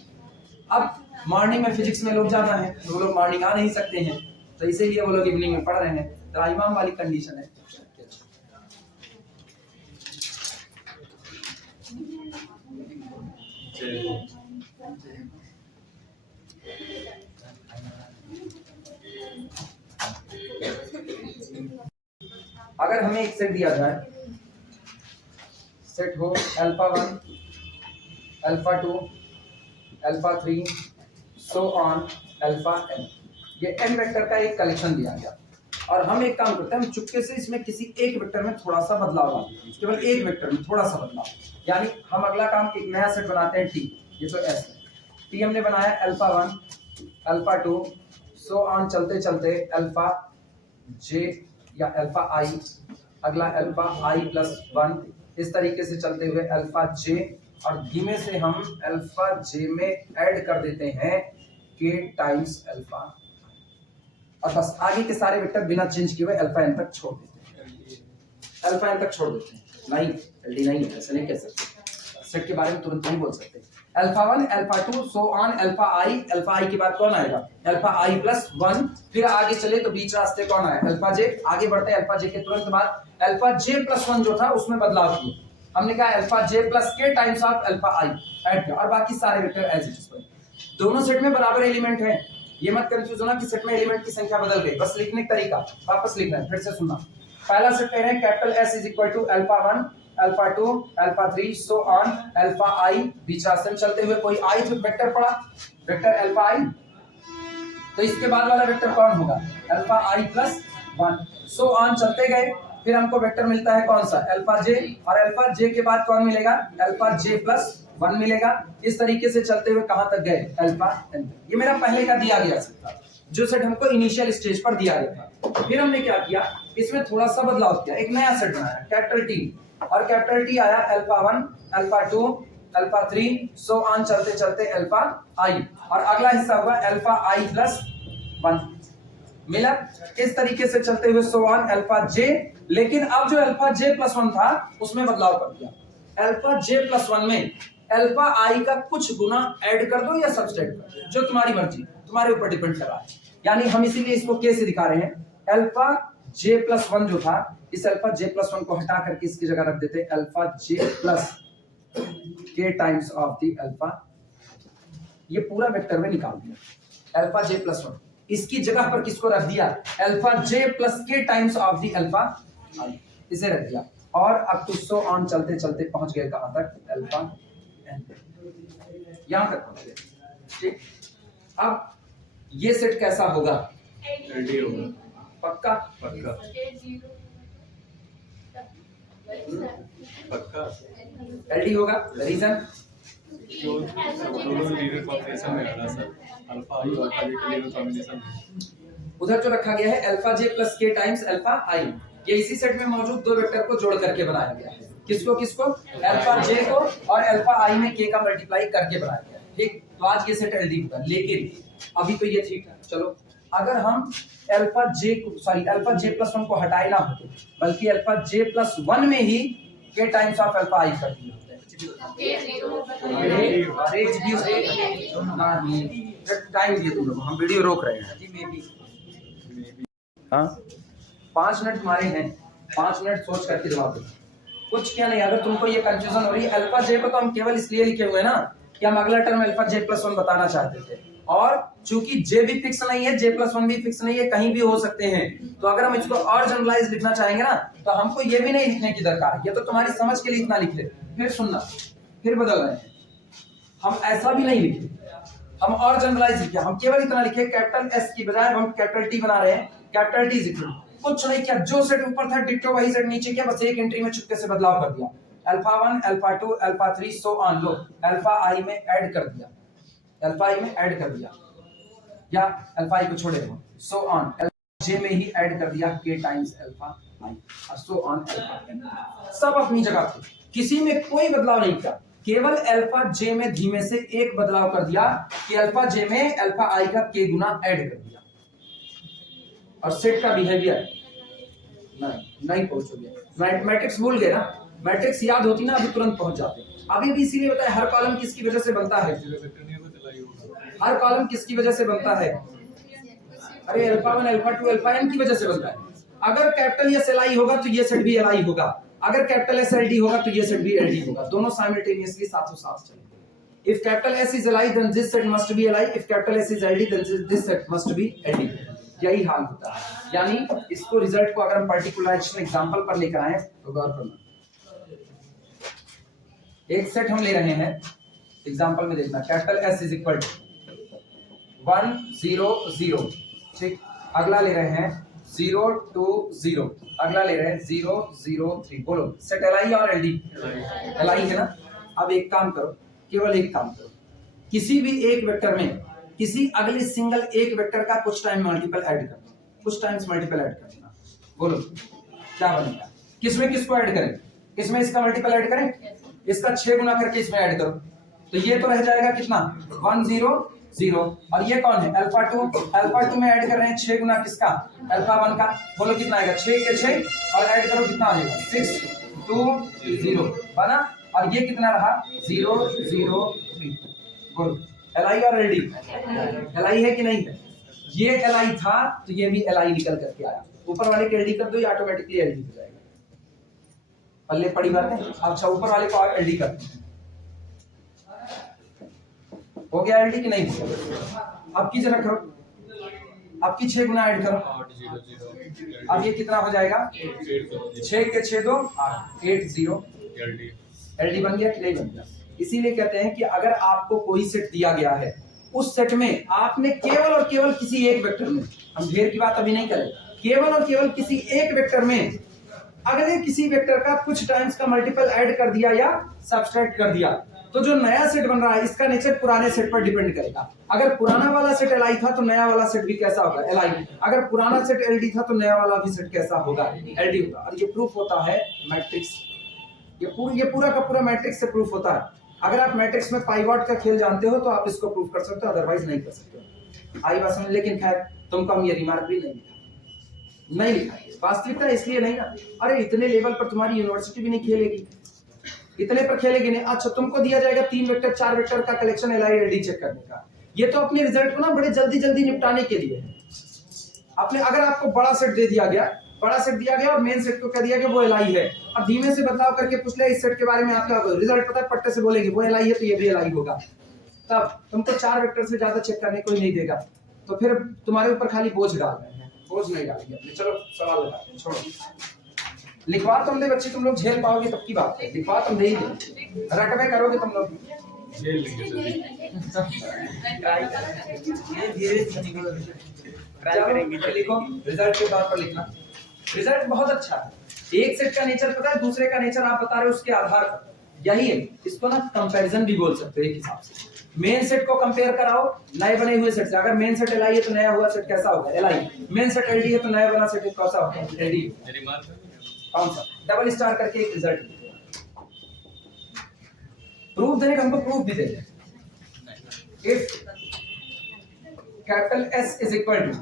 अब मॉर्निंग में फिजिक्स में लोग ज्यादा हैं, तो वो लोग मॉर्निंग आ नहीं सकते हैं, तो इसीलिए वो लोग इवनिंग में पढ़ रहे हैं। तो इमाम वाली कंडीशन है। अगर हमें एक सेट दिया जाए, सेट हो alpha 1, alpha 2, alpha 3 so on alpha n, ये n वेक्टर का एक कलेक्शन दिया गया और हम एक काम करते हैं, हम चुपके से इसमें किसी एक वेक्टर में थोड़ा सा बदलाव लाते हैं, केवल एक वेक्टर में थोड़ा सा बदलाव, यानी हम अगला काम एक नया सेट बनाते हैं t, ये तो s है, t हमने बनाया अल्फा 1, अल्फा 2 सो ऑन चलते चलते अल्फा j या अल्फा i, अगला अल्फा i प्लस 1, इस तरीके से चलते हुए अल्फा j और धीमे से हम अल्फा j में ऐड कर देते हैं k टाइम्स अल्फा, और बस आगे के सारे वेक्टर बिना चेंज किए हुए अल्फा n तक छोड़ देते हैं, अल्फा n तक छोड़ देते हैं। नहीं एलडी नहीं है, ऐसा नहीं कह सकते, सेट के बारे में तुरंत नहीं बोल सकते। Alpha 1, alpha 2 so on alpha i के बाद कौन आएगा अल्फा i प्लस 1, फिर आगे चले तो बीच रास्ते कौन आया अल्फा j, आगे बढ़ते अल्फा j के तुरंत बाद अल्फा j प्लस 1 जो था उसमें बदलाव किए, हमने कहा alpha j plus k times of alpha i add किया और बाकी सारे वेक्टर एज इट इज। दोनों सेट में बराबर एलिमेंट हैं, ये मत कंफ्यूज होना कि सेट में एलिमेंट की संख्या बदल गई, बस लिखने का तरीका वापस लिखना है, फिर से सुनना। पहला सेट कह रहे हैं capital S is equal to alpha 1, alpha 2, alpha 3 so on alpha i, बीच रास्ते में चलते हुए कोई i वेक्टर पड़ा, वेक्टर अल्फा i, तो इसके बाद वाला वेक्टर कौन होगा alpha i plus 1 so on चलते गए, फिर हमको वेक्टर मिलता है कौन सा अल्फा j, और अल्फा j के बाद कौन मिलेगा अल्फा j प्लस 1 मिलेगा, इस तरीके से चलते हुए कहां तक गए अल्फा n। ये मेरा पहले का दिया गया सेट था, जो सेट हमको इनिशियल स्टेज पर दिया गया था। फिर हमने क्या किया, इसमें थोड़ा सा बदलाव किया, एक नया सेट बनाया कैपिटल T, और कैपिटल T आया alpha 1, alpha 2, alpha 3 so on चलते चलते अल्फा i, और अगला हिस्सा हुआ अल्फा i प्लस 1 मिला, इस तरीके से चलते हुए सो ऑन अल्फा j, लेकिन अब जो अल्फा j प्लस 1 था उसमें बदलाव कर दिया, अल्फा j प्लस 1 में अल्फा i का कुछ गुना ऐड कर दो या सब्सट्रैक्ट कर दो, जो तुम्हारी मर्जी, तुम्हारे ऊपर डिपेंड कर रहा है। यानी हम इसीलिए इसको k से दिखा रहे हैं, अल्फा j प्लस 1 जो था, इस अल्फा j प्लस 1 को हटा करके इसकी जगह रख देते alpha j plus k times of the alpha, ये पूरा वेक्टर में निकाल दिया अल्फा j प्लस 1, इसकी जगह पर किसको रख दिया alpha j plus k times of the alpha i, इसे रख दिया, और अब तो सो ऑन चलते चलते पहुंच गए कहां तक अल्फा n, यहां तक पहुंच गए। ठीक, अब ये सेट कैसा होगा एलडी होगा, पक्का पक्का पक्का एलडी होगा, रीजन जो दोनों लीनियर कॉम्बिनेशन में आ रहा सर, अल्फा और अल्फा j का लीनियर कॉम्बिनेशन उधर जो रखा गया है alpha j plus k times alpha i, ये इसी सेट में मौजूद दो वेक्टर को जोड़ करके बनाया गया है, किसको किसको अल्फा j को और अल्फा i में k का मल्टीप्लाई करके बनाया गया है। ठीक, तो आज ये सेट एलडी होगा, लेकिन अभी तो ये ठीक है, चलो अगर हम अल्फा j को अल्फा j प्लस 1 को हटाए ना होते, बल्कि अल्फा j प्लस 1 में ही k times of alpha i कर दिए टाइम दिए तुम लोग, हम वीडियो रोक रहे हैं। हाँ 5 मिनट हमारे हैं, 5 मिनट सोच करके जवाब दो, कुछ क्या नहीं। अगर तुमको ये कंफ्यूजन हो रही है, अल्फा j को तो हम केवल इसलिए लिखे हुए ना कि हम अगला टर्म अल्फा j प्लस 1 बताना चाहते थे, और चूंकि j भी फिक्स नहीं है, j प्लस 1 भी फिक्स नहीं है, कहीं भी हो सकते हैं, तो अगर हम इसको और जनरलाइज लिखना चाहेंगे ना, तो हमको ये भी नहीं लिखने की दरकार है, ये तो तुम्हारी समझ के लिए इतना लिख ले, फिर सुनना, फिर बदल रहे हैं, हम ऐसा भी नहीं लिखे, हम और जनरलाइज लिखे, हम केवल इतना लिखे कैपिटल S की बजाय हम कैपिटल T बना रहे हैं, कैपिटल T इज इक्वल, कुछ नहीं किया, जो सेट ऊपर था डिट्टो वही सेट नीचे किया, बस एक एंट्री में चुपके से बदलाव कर दिया, alpha 1, alpha 2, alpha 3 so on, low alpha i में ऐड कर दिया, अल्फा i में ऐड कर दिया, या अल्फा i को छोड़े हो, सो ऑन अल्फा j में ही ऐड कर दिया k टाइम्स अल्फा i, और सो ऑन अल्फा n, सब अपनी जगह थे, किसी में कोई बदलाव नहीं किया, केवल अल्फा j में धीमे से एक बदलाव कर दिया कि अल्फा j में अल्फा i का k गुना ऐड कर दिया, और सेट का बिहेवियर नहीं पहुंचोगे, मैट्रिक्स भूल गए ना, मैट्रिक्स याद होती ना अभी तुरंत पहुंच जाते, अभी भी इसीलिए बताया हर कॉलम किसकी वजह से बनता है, हर कॉलम किसकी वजह से बनता है, अरे अल्फा 1, अल्फा 2, अल्फा n की वजह से बनता है, अगर कैपिटल S Li होगा तो ये सेट भी Li होगा, अगर कैपिटल S LD होगा तो ये सेट भी LD होगा, दोनों साइमल्टेनियसली साथों साथ चलेंगे। If capital S is Li then this set must be Li, if capital S is LD then this set must be LD। यही हाल होता है। यानी इसको रिजल्ट को अगर हम पर्टिकुलराइजेशन एग्जांपल पर लेकर आए तो गौर करना, एक सेट हम ले रहे हैं एग्जांपल में, देखना capital S is equal to 1 0 0, ठीक। अगला ले रहे हैं 0 2 0, अगला ले रहे हैं 0 0 3। बोलो सेट एल आई और एल डी? एल आई है ना। अब एक काम करो, केवल एक काम करो, किसी भी एक वेक्टर में किसी अगले सिंगल एक वेक्टर का कुछ टाइम मल्टीपल ऐड कर दो, कुछ टाइम्स मल्टीपल ऐड कर देना। बोलो क्या बनेगा? किसमें किसको ऐड करें? इसमें इसका मल्टीपल ऐड करें, इसका 6 गुना करके इसमें ऐड करो, तो ये तो रह जाएगा कितना 1 0 0। और ये कौन है? अल्फा 2, अल्फा 2 में ऐड कर रहे हैं 6 गुना किसका? अल्फा 1 का। बोलो कितना आएगा? 6 के 6 और ऐड करो कितना आ जाएगा? 6 2 0 बना। और ये कितना रहा? 0 0 3। बोलो एल आई और एल डी? एल आई है कि नहीं है? ये एल आई था तो ये भी एल आई निकल करके आया। ऊपर वाले के एल डी कर दो, ये ऑटोमेटिकली एल डी हो जाएगा। पल्ले पड़ी बात है। अच्छा ऊपर वाले को एल डी करते हैं, हो गया एल डी कि नहीं? अब की जरा करो, अब की 6 गुना ऐड करो, 8 0 0। अब ये कितना हो जाएगा? 6 के 6 2 8 8 0। एल डी बन गया कि नहीं बन गया? इसीलिए कहते हैं कि अगर आपको कोई सेट दिया गया है, उस सेट में आपने केवल और केवल किसी एक वेक्टर में, हम ढेर की बात अभी नहीं करें, केवल और केवल किसी एक वेक्टर में अगले किसी वेक्टर का कुछ टाइम्स का मल्टीपल ऐड कर दिया या सब्सट्रैक्ट कर दिया, तो जो नया सेट बन रहा है इसका नेचर पुराने सेट पर डिपेंड करेगा। अगर पुराना वाला सेट एल आई था तो नया वाला सेट भी कैसा होगा? L I. अगर पुराना सेट एल डी था तो नया वाला भी सेट कैसा होगा? एल डी होगा। और ये प्रूफ होता है मैट्रिक्स, ये पूरा का पूरा मैट्रिक्स से प्रूफ होता है। अगर आप मैट्रिक्स में पाइवॉट का खेल जानते हो तो आप इसको प्रूफ कर सकते हो, अदरवाइज नहीं कर सकते हो। आई बात समझ। लेकिन खैर तुमको हम ये रिमार्क भी नहीं लिखा, वास्तविकता इसलिए नहीं ना, अरे इतने लेवल पर तुम्हारी यूनिवर्सिटी भी नहीं खेलेगी, इतने पर खेलेगी नहीं। अच्छा तुमको दिया जाएगा 3 वेक्टर 4 वेक्टर का collection L I L D check करने का, ये तो अपने रिजल्ट को ना बड़े जल्दी जल्दी निपटाने के लिए है। अपने अगर आपको बड़ा सेट दे दिया गया, बड़ा सेट दिया गया और मेन सेट को कह दिया गया वो एल आई है, अब धीमे से बदलाव करके पूछ लिया इस सेट के बारे में आपका रिजल्ट पता है, पट्टे से बोलेंगे वो एल आई है तो ये भी एल आई होगा, तब तुमको 4 वेक्टर से ज्यादा चेक करने को ही नहीं देगा, तो फिर तुम्हारे ऊपर खाली बोझ डाल रहे हैं, बोझ नहीं डालेंगे। चलो सवाल लगाते हैं, छोड़ो। लिखवा तुम दे बच्चे, तुम लोग झेल पाओगे तब की बात है, लिखवा तुम दे ही दे, रटवे करोगे तुम लोग झेल लेंगे ट्राई करेंगे। लिखो रिजल्ट के बाद पर लिखना। रिजल्ट बहुत अच्छा है, एक सेट का नेचर पता है, दूसरे का नेचर आप बता रहे हो उसके आधार पर, यही है। इसको ना कंपैरिजन भी बोल सकते हो एक हिसाब से। मेन सेट को कंपेयर कराओ नए बने हुए सेट से, अगर मेन सेट एल आई है तो नया हुआ सेट कैसा होगा? L I. Main set L D है तो नया बना सेट कैसा होगा? L D. कौन सा? डबल स्टार करके एक रिजल्ट प्रूफ देने का, हमको प्रूफ भी देंगे। If capital S is equal to,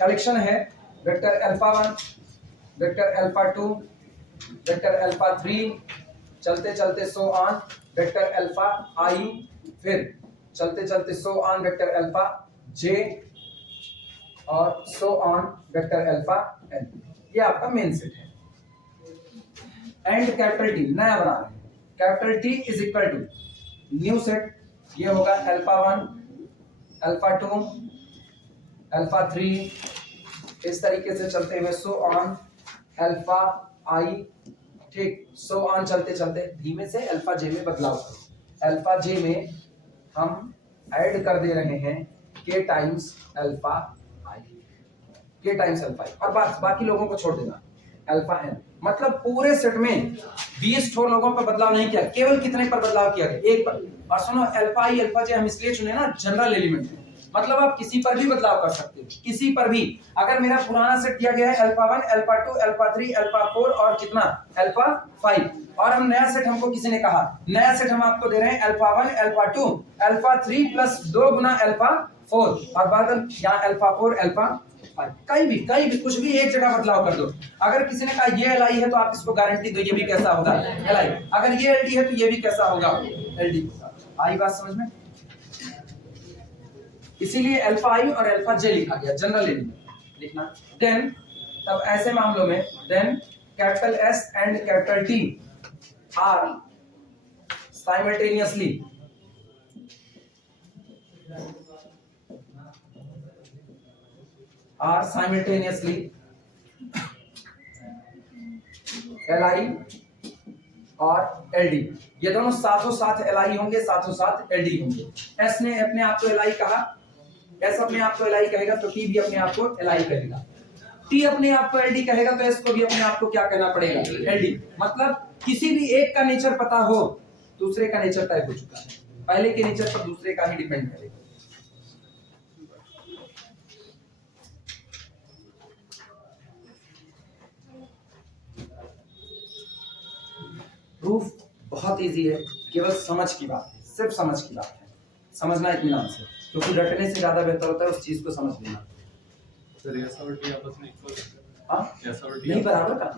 collection है vector alpha 1, vector alpha 2, vector alpha 3, चलते चलते so on vector alpha i, फिर चलते चलते so on vector alpha j, और so on vector alpha n. ये आपका मेन सेट है। एंड कैपिटल टी नया बना रहे हैं, capital T is equal to new set, ये होगा अल्फा 1, अल्फा 2, अल्फा 3, इस तरीके से चलते हुए सो ऑन अल्फा आई, ठीक, सो ऑन चलते चलते धीमे से अल्फा जे में बदलाव करो। अल्फा जे में हम ऐड कर दे रहे हैं के टाइम्स अल्फा आई, के टाइम्स अल्फा आई, और बस बाकी लोगों को छोड़ देना अल्फा एन। मतलब पूरे सेट में 20 ठोर लोगों पर बदलाव नहीं किया, केवल कितने पर बदलाव किया गया? एक पर। और सुनो अल्फा आई अल्फा जे हम इसलिए चुने ना, जनरल एलिमेंट है, मतलब आप किसी पर भी बदलाव कर सकते हो, किसी पर भी। अगर मेरा पुराना सेट दिया गया है अल्फा 1, अल्फा 2, अल्फा 3, अल्फा 4 और कितना अल्फा 5, और हम नया सेट, हमको किसी ने कहा नया सेट हम आपको दे रहे हैं अल्फा 1, अल्फा 2, अल्फा 3 प्लस 2 गुना अल्फा 4, और बाद यहाँ अल्फा 4 अल्फा 5, कहीं भी कुछ भी एक जगह बदलाव कर दो। अगर किसी ने कहा ये एल आई है तो आप इसको गारंटी दो ये भी कैसा होगा? L I. अगर ये एल डी है तो ये भी कैसा होगा? L D. आई बात समझ में? इसीलिए अल्फा आई और अल्फा जे लिखा गया, जनरल एलिमेंट लिखना। देन तब ऐसे मामलों में then capital S and capital T are simultaneously are simultaneously Li और Ld, ये दोनों साथों साथ Li होंगे, साथों साथ Ld होंगे। S ने अपने आप को Li कहा, S अपने आप को Li कहेगा तो T भी अपने आप को Li कहेगा। T अपने आप को Ld कहेगा तो S को भी अपने आप को क्या कहना पड़ेगा? Ld। मतलब किसी भी एक का नेचर पता हो, दूसरे का नेचर तय हो चुका है, पहले के नेचर पर दूसरे का ही डिपेंड करेगा। प्रूफ बहुत इजी है, केवल समझ की बात है, सिर्फ समझ की बात है, समझना इत्मीनान से, क्योंकि रटने से ज्यादा बेहतर होता है उस चीज को समझ लेना। सर S और T आपस में इक्वल है? हाँ, S और T नहीं बराबर का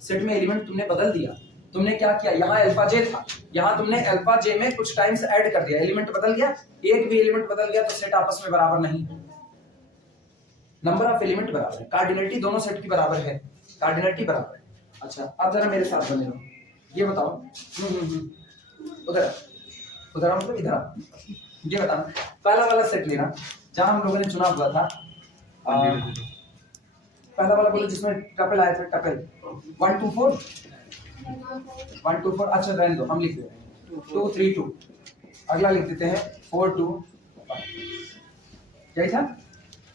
सेट में एलिमेंट तुमने बदल दिया, तुमने क्या किया, यहाँ अल्फा जे था, यहाँ तुमने अल्फा जे में कुछ टाइम्स ऐड कर दिया, एलिमेंट बदल गया, एक भी एलिमेंट बदल गया तो सेट आपस में बराबर नहीं है, नंबर ऑफ एलिमेंट बराबर है, कार्डिनलिटी दोनों सेट की बराबर है, कार्डिनलिटी बराबर है। अच्छा अब जरा मेरे साथ बने रहो, ये बताओ उधर उधर मतलब इधर, ये बताना पहला वाला सेट लेना जहां हम लोगों ने चुना हुआ था, पहला वाला बोलो जिसमें टपल आए थे, टपल 1 2 4 1 2 4, अच्छा रहने दो, हम लिख देते हैं 2 3 2, अगला लिख देते हैं 4 2 1, यही था।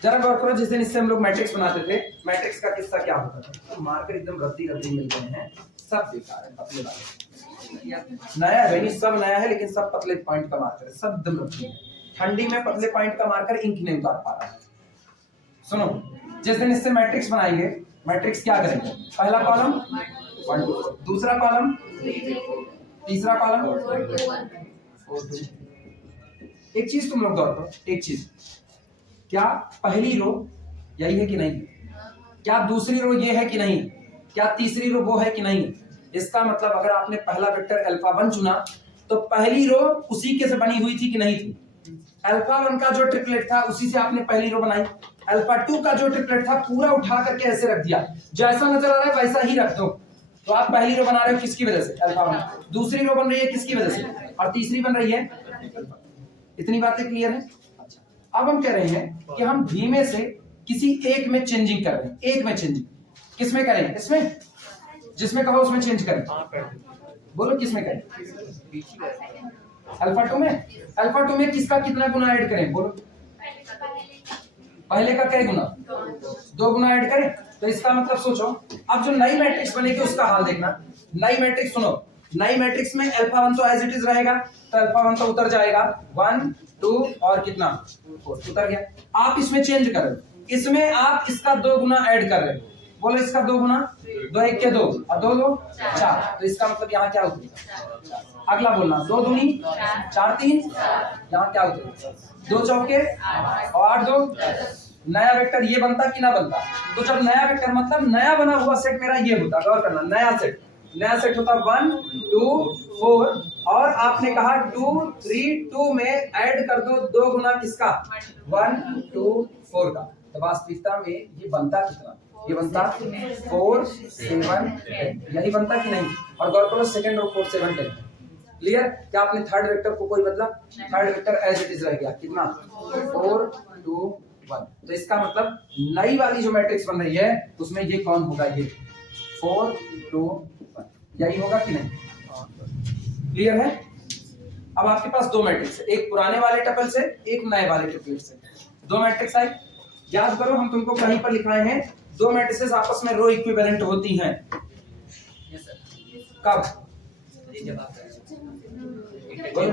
जरा गौर करो, जिस दिन इससे हम लोग मैट्रिक्स बनाते थे, मैट्रिक्स का किस्सा क्या होता था, तो मार्कर एकदम रद्दी रद्दी मिल गए हैं, सब बेकार है, पतले वाले, नया है नहीं, सब नया है लेकिन सब पतले पॉइंट का मार्कर है, सब एकदम रद्दी है, ठंडी में पतले पॉइंट का मार्कर इंक नहीं उतार पा रहा है। सुनो, जिस दिन इससे मैट्रिक्स बनाएंगे, मैट्रिक्स क्या करेंगे, पहला कॉलम 1 2 4, दूसरा कॉलम, तीसरा कॉलम 4 2। एक चीज तुम लोग गौर करो, एक चीज, क्या पहली रो यही है कि नहीं, क्या दूसरी रो ये है कि नहीं, क्या तीसरी रो वो है कि नहीं, इसका मतलब अगर आपने पहला वेक्टर अल्फा 1 चुना तो पहली रो उसी के से बनी हुई थी कि नहीं थी, अल्फा 1 का जो ट्रिपलेट था उसी से आपने पहली रो बनाई, अल्फा 2 का जो ट्रिपलेट था पूरा उठा करके ऐसे रख दिया, जैसा नजर आ रहा है वैसा ही रख दो, तो आप पहली रो बना रहे हो किसकी वजह से, अल्फा 1, दूसरी रो बन रही है किसकी वजह से, और तीसरी बन रही है, इतनी बातें क्लियर है। अब हम कह रहे हैं कि हम धीमे से किसी एक में चेंजिंग कर रहे हैं, एक में चेंजिंग, किसमें करें, इसमें, जिसमें कहो उसमें चेंज करें, बोलो किसमें करें, अल्फा 2 में, अल्फा 2 में किसका कितना गुना ऐड करें, बोलो, पहले का क्या गुना, 2 गुना ऐड करें, तो इसका मतलब सोचो, अब जो नई मैट्रिक्स बनेगी उसका हाल देखना, नई मैट्रिक्स सुनो, नई मैट्रिक्स में अल्फा 1 तो एज इट इज रहेगा, तो अल्फा 1 तो उतर जाएगा, 1 2 और कितना 4 उतर गया, आप इसमें चेंज कर रहे हो, इसमें आप इसका 2 गुना ऐड कर रहे हो, बोलो इसका 2 गुना, 2 1 के 2 और 2 2 4, तो इसका मतलब यहाँ क्या उतरेगा, अगला बोलना 2 दूनी 4 3, यहाँ क्या उतरेगा 2 चौके और 8 2, नया वेक्टर ये बनता कि ना बनता, तो जब नया वेक्टर मतलब नया बना हुआ सेट मेरा ये होता, गौर करना, नया सेट होता 1 2 4, और आपने कहा 2 3 2 में ऐड कर दो 2 गुना किसका 1 2 4 का, तो वास्तविकता में ये बनता कितना, ये बनता 4 7 10, यही बनता कि नहीं, और गौर करो सेकंड रो 4 7 10, क्लियर। क्या आपने थर्ड वेक्टर को कोई बदला, third vector as it is रह गया, कितना 4 2 1, तो इसका मतलब नई वाली जो मैट्रिक्स बन रही है उसमें ये कौन होगा, ये 4 2 1, यही होगा कि नहीं, क्लियर है। अब आपके पास 2 मैट्रिक्स है, एक पुराने वाले टपल से, एक नए वाले ट्रिपलेट से, 2 मैट्रिक्स आए, याद करो हम तुमको कहीं पर लिखाए हैं 2 मैट्रिसेस आपस में रो इक्विवेलेंट होती हैं, कब, बोलो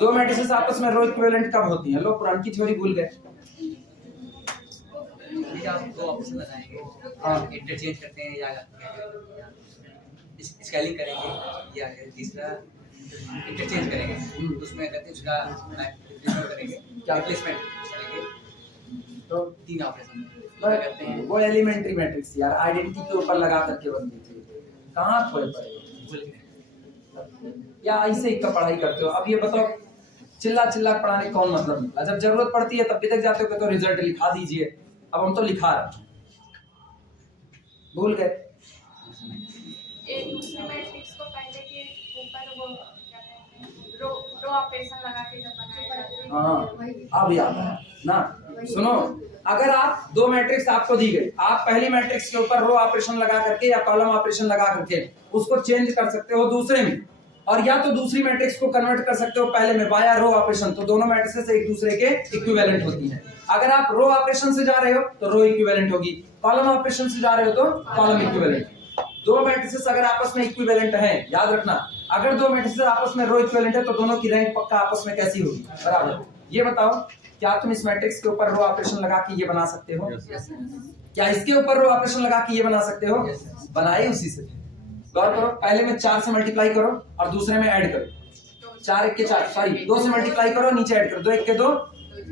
2 मैट्रिसेस आपस में रो इक्विवेलेंट कब होती हैं, लोग पुरानी की थ्योरी भूल गए, आप 2 ऑप्शन लगाएंगे, हाँ इंटरचेंज करते हैं या स्केलिंग करेंगे या तीसरा इंटरचेंज करेंगे, उसमें कहते हैं उसका करेंगे क्या रिप्लेसमेंट करेंगे, तो 3 ऑपरेशन करते हैं, वो एलिमेंट्री मैट्रिक्स यार आइडेंटिटी के ऊपर लगा करके बनती थी, कहाँ खोए पड़े, या ऐसे ही का पढ़ाई करते हो। अब ये बताओ चिल्ला चिल्ला पढ़ाने कौन मतलब निकला, जब जरूरत पड़ती है तब भी तक जाते हो तो रिजल्ट लिखा दीजिए, अब हम तो लिखा रहे भूल गए, एक दूसरे मैट्रिक्स को पहले के ऊपर वो क्या कहते हैं रो ऑपरेशन लगा के जब बनाया जाता है, हाँ अब याद है ना, सुनो अगर आप दो मैट्रिक्स आपको दी गई, आप पहली मैट्रिक्स के ऊपर रो ऑपरेशन लगा करके या कॉलम ऑपरेशन लगा करके उसको चेंज कर सकते हो दूसरे में, और या तो दूसरी मैट्रिक्स को कन्वर्ट कर सकते हो पहले में बाया रो ऑपरेशन, तो दोनों मैट्रिक्सेस एक दूसरे के इक्विवेलेंट होती है। अगर आप रो ऑपरेशन से जा रहे हो तो रो इक्विवेलेंट होगी, कॉलम ऑपरेशन से जा रहे हो तो कॉलम इक्विवेलेंट। दो मैट्रिसेस अगर आपस में इक्विवेलेंट हैं, याद रखना, अगर दो मैट्रिसेस आपस में रो इक्विवेलेंट है तो दोनों की रैंक पक्का आपस में कैसी होगी, बराबर। ये बताओ क्या तुम इस मैट्रिक्स के ऊपर रो ऑपरेशन लगा के ये बना सकते हो? क्या इसके ऊपर रो ऑपरेशन लगा के ये बना सकते हो? बनाए उसी से। गौर करो, पहले में 4 से मल्टीप्लाई करो और दूसरे में ऐड करो। 4 1 के 4, सॉरी 2 से मल्टीप्लाई करो, नीचे ऐड करो, 2 1 के 2,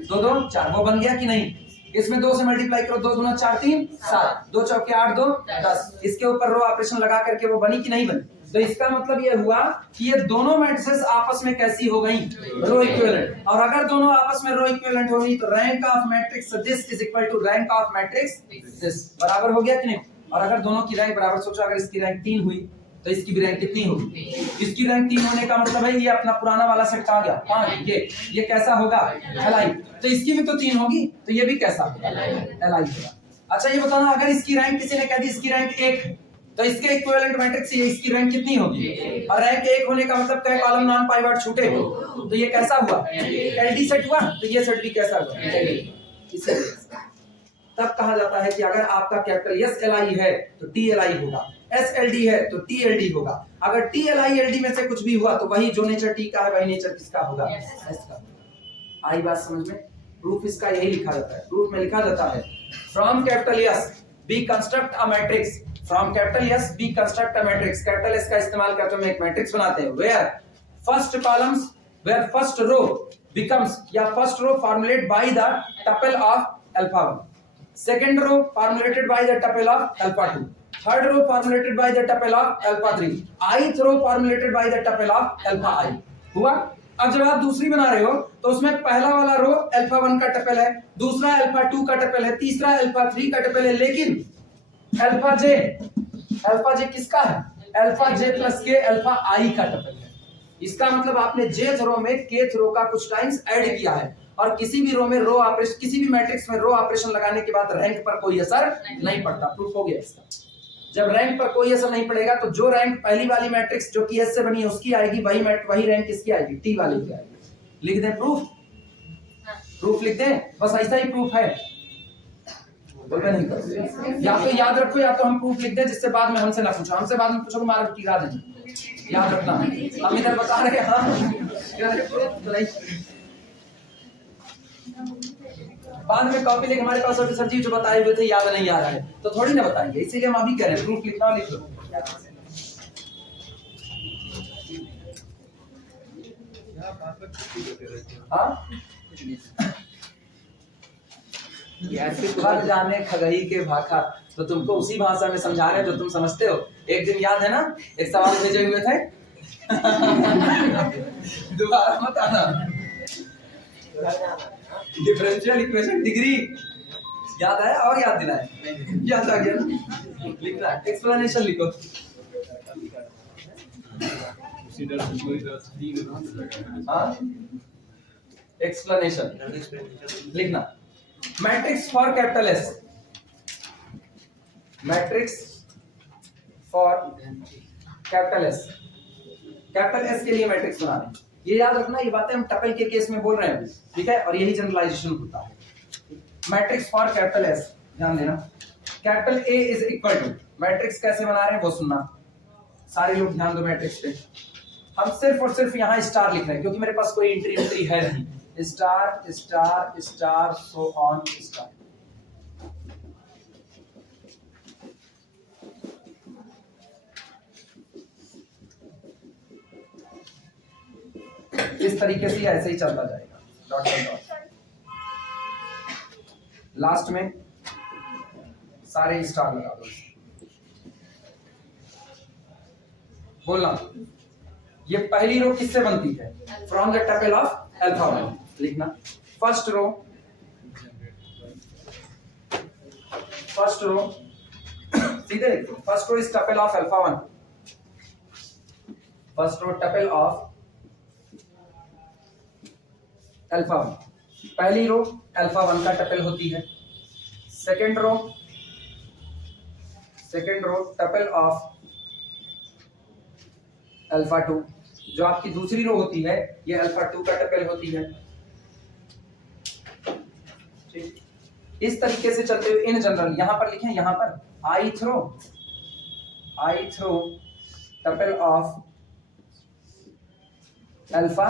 2 2 4, वो बन गया कि नहीं? इसमें 2 से मल्टीप्लाई करो, 2 दूना 4 3 7, 2 चौके 8 2 10, इसके ऊपर रो ऑपरेशन लगा करके वो बनी कि नहीं बनी? तो इसका मतलब ये हुआ कि ये दोनों मैट्रिसेस आपस में कैसी हो गई? रो इक्विवेलेंट। और अगर दोनों आपस में रो इक्विवेलेंट हो गई तो rank of matrix this is equal to rank of matrix this, बराबर हो गया कि नहीं? और अगर दोनों की रैंक बराबर, सोचो अगर इसकी रैंक 3 हुई तो इसकी भी रैंक कितनी होगी? इसकी रैंक 3 होने का मतलब है ये अपना पुराना वाला सेट कहा गया 5, ये कैसा होगा? एलआई। तो इसकी भी तो 3 होगी, तो ये भी कैसा होगा? एलआई होगा। अच्छा ये बताना, अगर इसकी रैंक किसी ने कह दी इसकी रैंक 1, तो इसके इक्विवेलेंट मैट्रिक्स ये इसकी रैंक कितनी होगी? और रैंक 1 होने का मतलब क्या? कॉलम नॉन पाइवट छूटे, तो ये कैसा हुआ? एलडी सेट हुआ, तो ये सेट भी कैसा हुआ? इसे तब कहा जाता है कि अगर आपका कैपिटल एस एलआई है तो टी एलआई होगा, एस एलडी है तो टी एलडी होगा। अगर टी एलआई एलडी में से कुछ भी हुआ तो वही जो नेचर टी का है वही नेचर किसका होगा? एस का। आई बात समझ में? प्रूफ इसका यही लिखा जाता है, प्रूफ में लिखा जाता है from capital S be construct a matrix, from capital S be construct a matrix. Capital S का इस्तेमाल करते हुए एक मैट्रिक्स बनाते हैं where first columns, where first row becomes या first row formulate by the tuple of alpha 1, second row formulated by the tuple of alpha 2, third row formulated by the tuple of alpha 3, ith row formulated by the tuple of alpha I। हुआ? अब जब आप दूसरी बना रहे हो तो उसमें पहला वाला रो अल्फा 1 का टपल है, दूसरा अल्फा 2 का टपल है, तीसरा अल्फा 3 का टपल है, लेकिन अल्फा जे किसका है? अल्फा जे प्लस के अल्फा आई का टपल है। इसका मतलब आपने जेथ रो में केथ रो का कुछ टाइम्स ऐड किया है, और किसी भी रो में रो ऑपरेशन, किसी भी मैट्रिक्स में रो ऑपरेशन लगाने के बाद रैंक पर कोई असर नहीं पड़ता। प्रूफ हो गया इसका। जब रैंक पर कोई असर नहीं पड़ेगा तो जो रैंक पहली वाली मैट्रिक्स जो कि एस से बनी है उसकी आएगी, वही रैंक किसकी आएगी? टी वाली की आएगी। लिख दें प्रूफ? प्रूफ लिख दें? बस ऐसा ही प्रूफ है, बोलते नहीं कर। या तो याद रखो या तो हम प्रूफ लिख दें जिससे बाद में हमसे ना पूछो, हमसे बाद में पूछो मार्क की गा देंगे, याद रखना। हम इधर बता रहे हैं हाँ, बाद में कॉपी लेके हमारे पास ऑफिसर जी जो बताए हुए थे याद नहीं आ रहा है तो थोड़ी ना बताएंगे, इसीलिए हम अभी कह रहे हैं प्रूफ लिखना, लिख लो। हाँ भग जाने खगही के भाखा, तो तुमको उसी भाषा में समझा रहे हैं जो तुम समझते हो। एक दिन याद है ना, एक सवाल भेजे हुए थे दोबारा मत आना। डिफरेंशियल इक्वेशन डिग्री याद है और याद दिलाए? याद आ गया ना? लिखना एक्सप्लेनेशन लिखो। हाँ एक्सप्लेनेशन लिखना। Matrix for capital S, matrix for capital S, capital S के लिए मैट्रिक्स बना रहे हैं। ये याद रखना, ये बातें हम टपल के केस में बोल रहे हैं, ठीक है? और यही जनरलाइजेशन होता है। मैट्रिक्स फॉर कैपिटल एस, ध्यान देना। Capital A is equal to, matrix कैसे बना रहे हैं वो सुनना, सारे लोग ध्यान दो मैट्रिक्स पे। हम सिर्फ और सिर्फ यहाँ स्टार लिख रहे हैं क्योंकि मेरे पास कोई एंट्री है नहीं। Star star star so on star. इस तरीके से ऐसे ही चलता जाएगा, डॉट डॉट। लास्ट में सारे स्टार लगा दो। बोलना ये पहली रो किससे बनती है? From the tuple of alpha 1। लिखना फर्स्ट रो सीधे लिखो, first row is tuple of alpha 1, first row tuple of alpha 1। पहली रो अल्फा 1 का टपल होती है, second row tuple of alpha 2, जो आपकी दूसरी रो होती है ये अल्फा 2 का टपल होती है। ठीक, इस तरीके से चलते हुए इन जनरल यहां पर लिखें, यहां पर ith throw tuple of alpha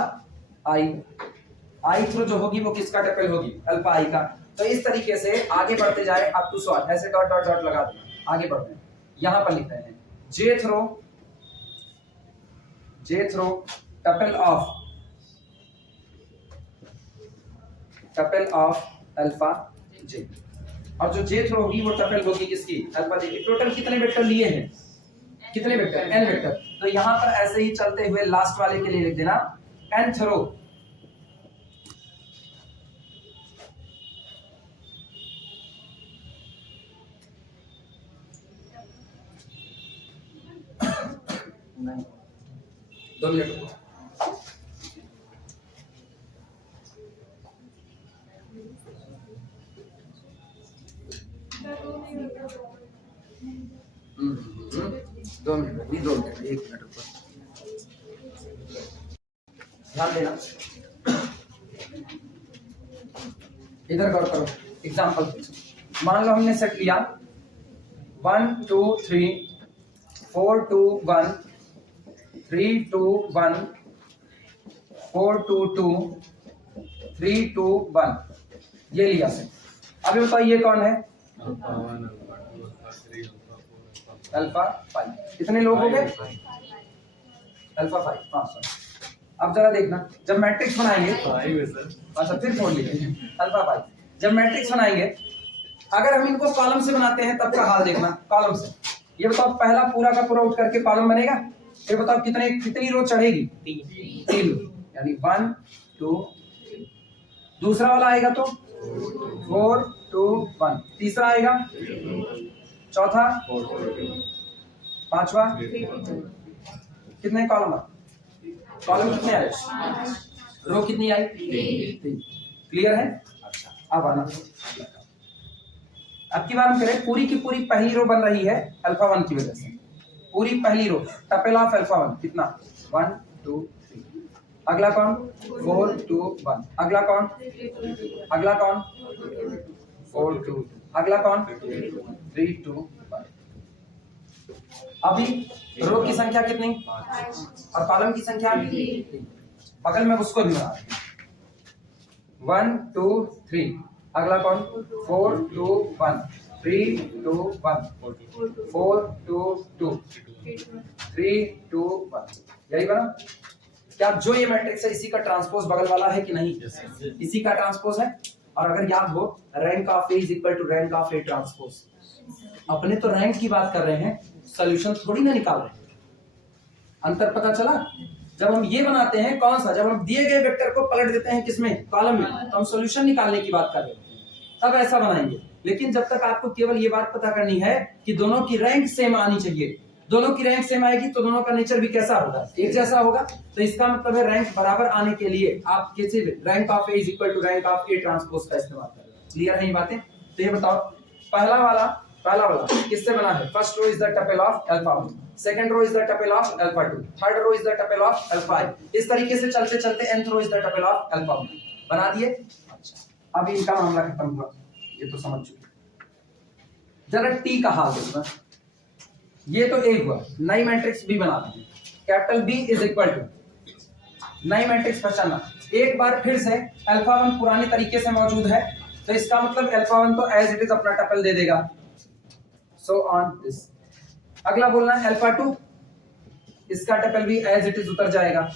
ith row जो होगी वो किसका टपल होगी? अल्फा आई का। तो इस तरीके से आगे बढ़ते जाए अप टू सॉल्व, ऐसे डॉट डॉट डॉट लगा दें, आगे बढ़ते हैं। यहां पर लिख रहे हैं j throw tuple of alpha j, और जो जे थ्रो होगी वो टपल होगी किसकी? अल्फा जे की। टोटल कितने वेक्टर लिए हैं? कितने वेक्टर? n vector. तो यहां पर ऐसे ही चलते हुए लास्ट वाले के लिए लिख देना nth रो नहीं, 2 मिनट। दो मिनट, 1 मिनट ऊपर ध्यान देना, इधर गौर करो। एग्जाम्पल मान लो हमने सेट लिया 1 2 3 4 2 1 3 2 1 4 2 2 3 2 1, ये लिया से। अभी बताओ ये कौन है? अल्फा 5। कितने लोग हो गए? अल्फा 5। हाँ सर, अब जरा देखना, जब मैट्रिक्स बनाएंगे अच्छा फिर फोड़ लीजिए अल्फा 5। जब मैट्रिक्स बनाएंगे अगर हम इनको कॉलम से बनाते हैं तब का हाल देखना। कॉलम से ये बताओ पहला पूरा का पूरा उठ करके कॉलम बनेगा। ये बताओ कितनी रो चढ़ेगी? 3 रो, यानी 1 2 3। दूसरा वाला आएगा तो 4 2 1। तीसरा आएगा, चौथा, पांचवा, कितने कॉलम? कॉलम कितने आए? रो कितनी आई? 3। क्लियर है? अच्छा, अब आना, अब की बार हम करें पूरी की पूरी पहली रो बन रही है अल्फा 1 की वजह से। पूरी पहली रो टपल ऑफ अल्फा 1 कितना? 1 2 3। अगला कौन? 4 2 1। अगला कौन? 4 2। अगला कौन? 3 2 1। अभी रो की संख्या कितनी और कॉलम की संख्या? बगल में उसको भी बना 1 2 3। अगला कौन? 4 2 1 3 2 1 4 2 2 3 2 1। यही बना क्या? जो ये मैट्रिक्स है इसी का ट्रांसपोज बगल वाला है कि नहीं? इसी का ट्रांसपोज है। और अगर याद हो rank of A is equal to rank of A transpose. अपने तो रैंक की बात कर रहे हैं, सॉल्यूशन थोड़ी ना निकाल रहे हैं। अंतर पता चला? जब हम ये बनाते हैं कौन सा, जब हम दिए गए वेक्टर को पलट देते हैं किसमें? कॉलम में, तो हम सॉल्यूशन निकालने की बात कर रहे हैं, तब ऐसा बनाएंगे। लेकिन जब तक आपको केवल ये बात पता करनी है कि दोनों की रैंक सेम आनी चाहिए, दोनों की रैंक सेम आएगी तो दोनों का नेचर भी कैसा होगा? एक जैसा होगा। तो इसका मतलब है रैंक बराबर आने के लिए आप कैसे rank of A is equal to rank of A transpose का इस्तेमाल करेंगे। क्लियर है ये बातें? तो ये बताओ पहला वाला किससे बना है? First row is the tuple of alpha 1, second row is the tuple of alpha 2, third row is the tuple of alpha 5। इस तरीके से चलते चलते nth row is the tuple of alpha 1 बना दिए। अच्छा, अब इनका मामला खत्म हुआ, ये तो समझ चुके। जरा टी का हाल देखना। ये तो एक हुआ, नई मैट्रिक्स बी बना दी। Capital B is equal to नई मैट्रिक्स पहचानना। एक बार फिर से अल्फा 1 पुराने तरीके से मौजूद है, तो इसका मतलब अल्फा 1 तो एज इट इज अपना टपल दे देगा। So on this. अगला बोलना है अल्फा 2, इसका टपल भी एज इट इज उतर जाएगा।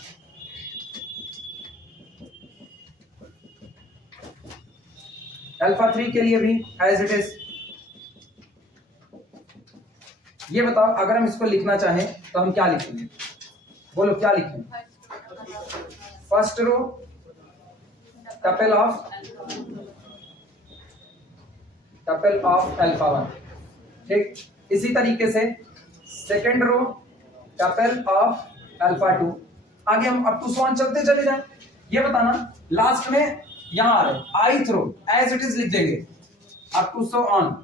अल्फा 3 के लिए भी एज इट इज। ये बताओ अगर हम इसको लिखना चाहें तो हम क्या लिखेंगे? बोलो क्या लिखें? First row tuple of alpha 1, ठीक। इसी तरीके से second row tuple of alpha 2। आगे हम अप टू सॉन चलते चले जाएं। ये बताना लास्ट में यहां आ रहे i throw as it is लिख देंगे। Up to so on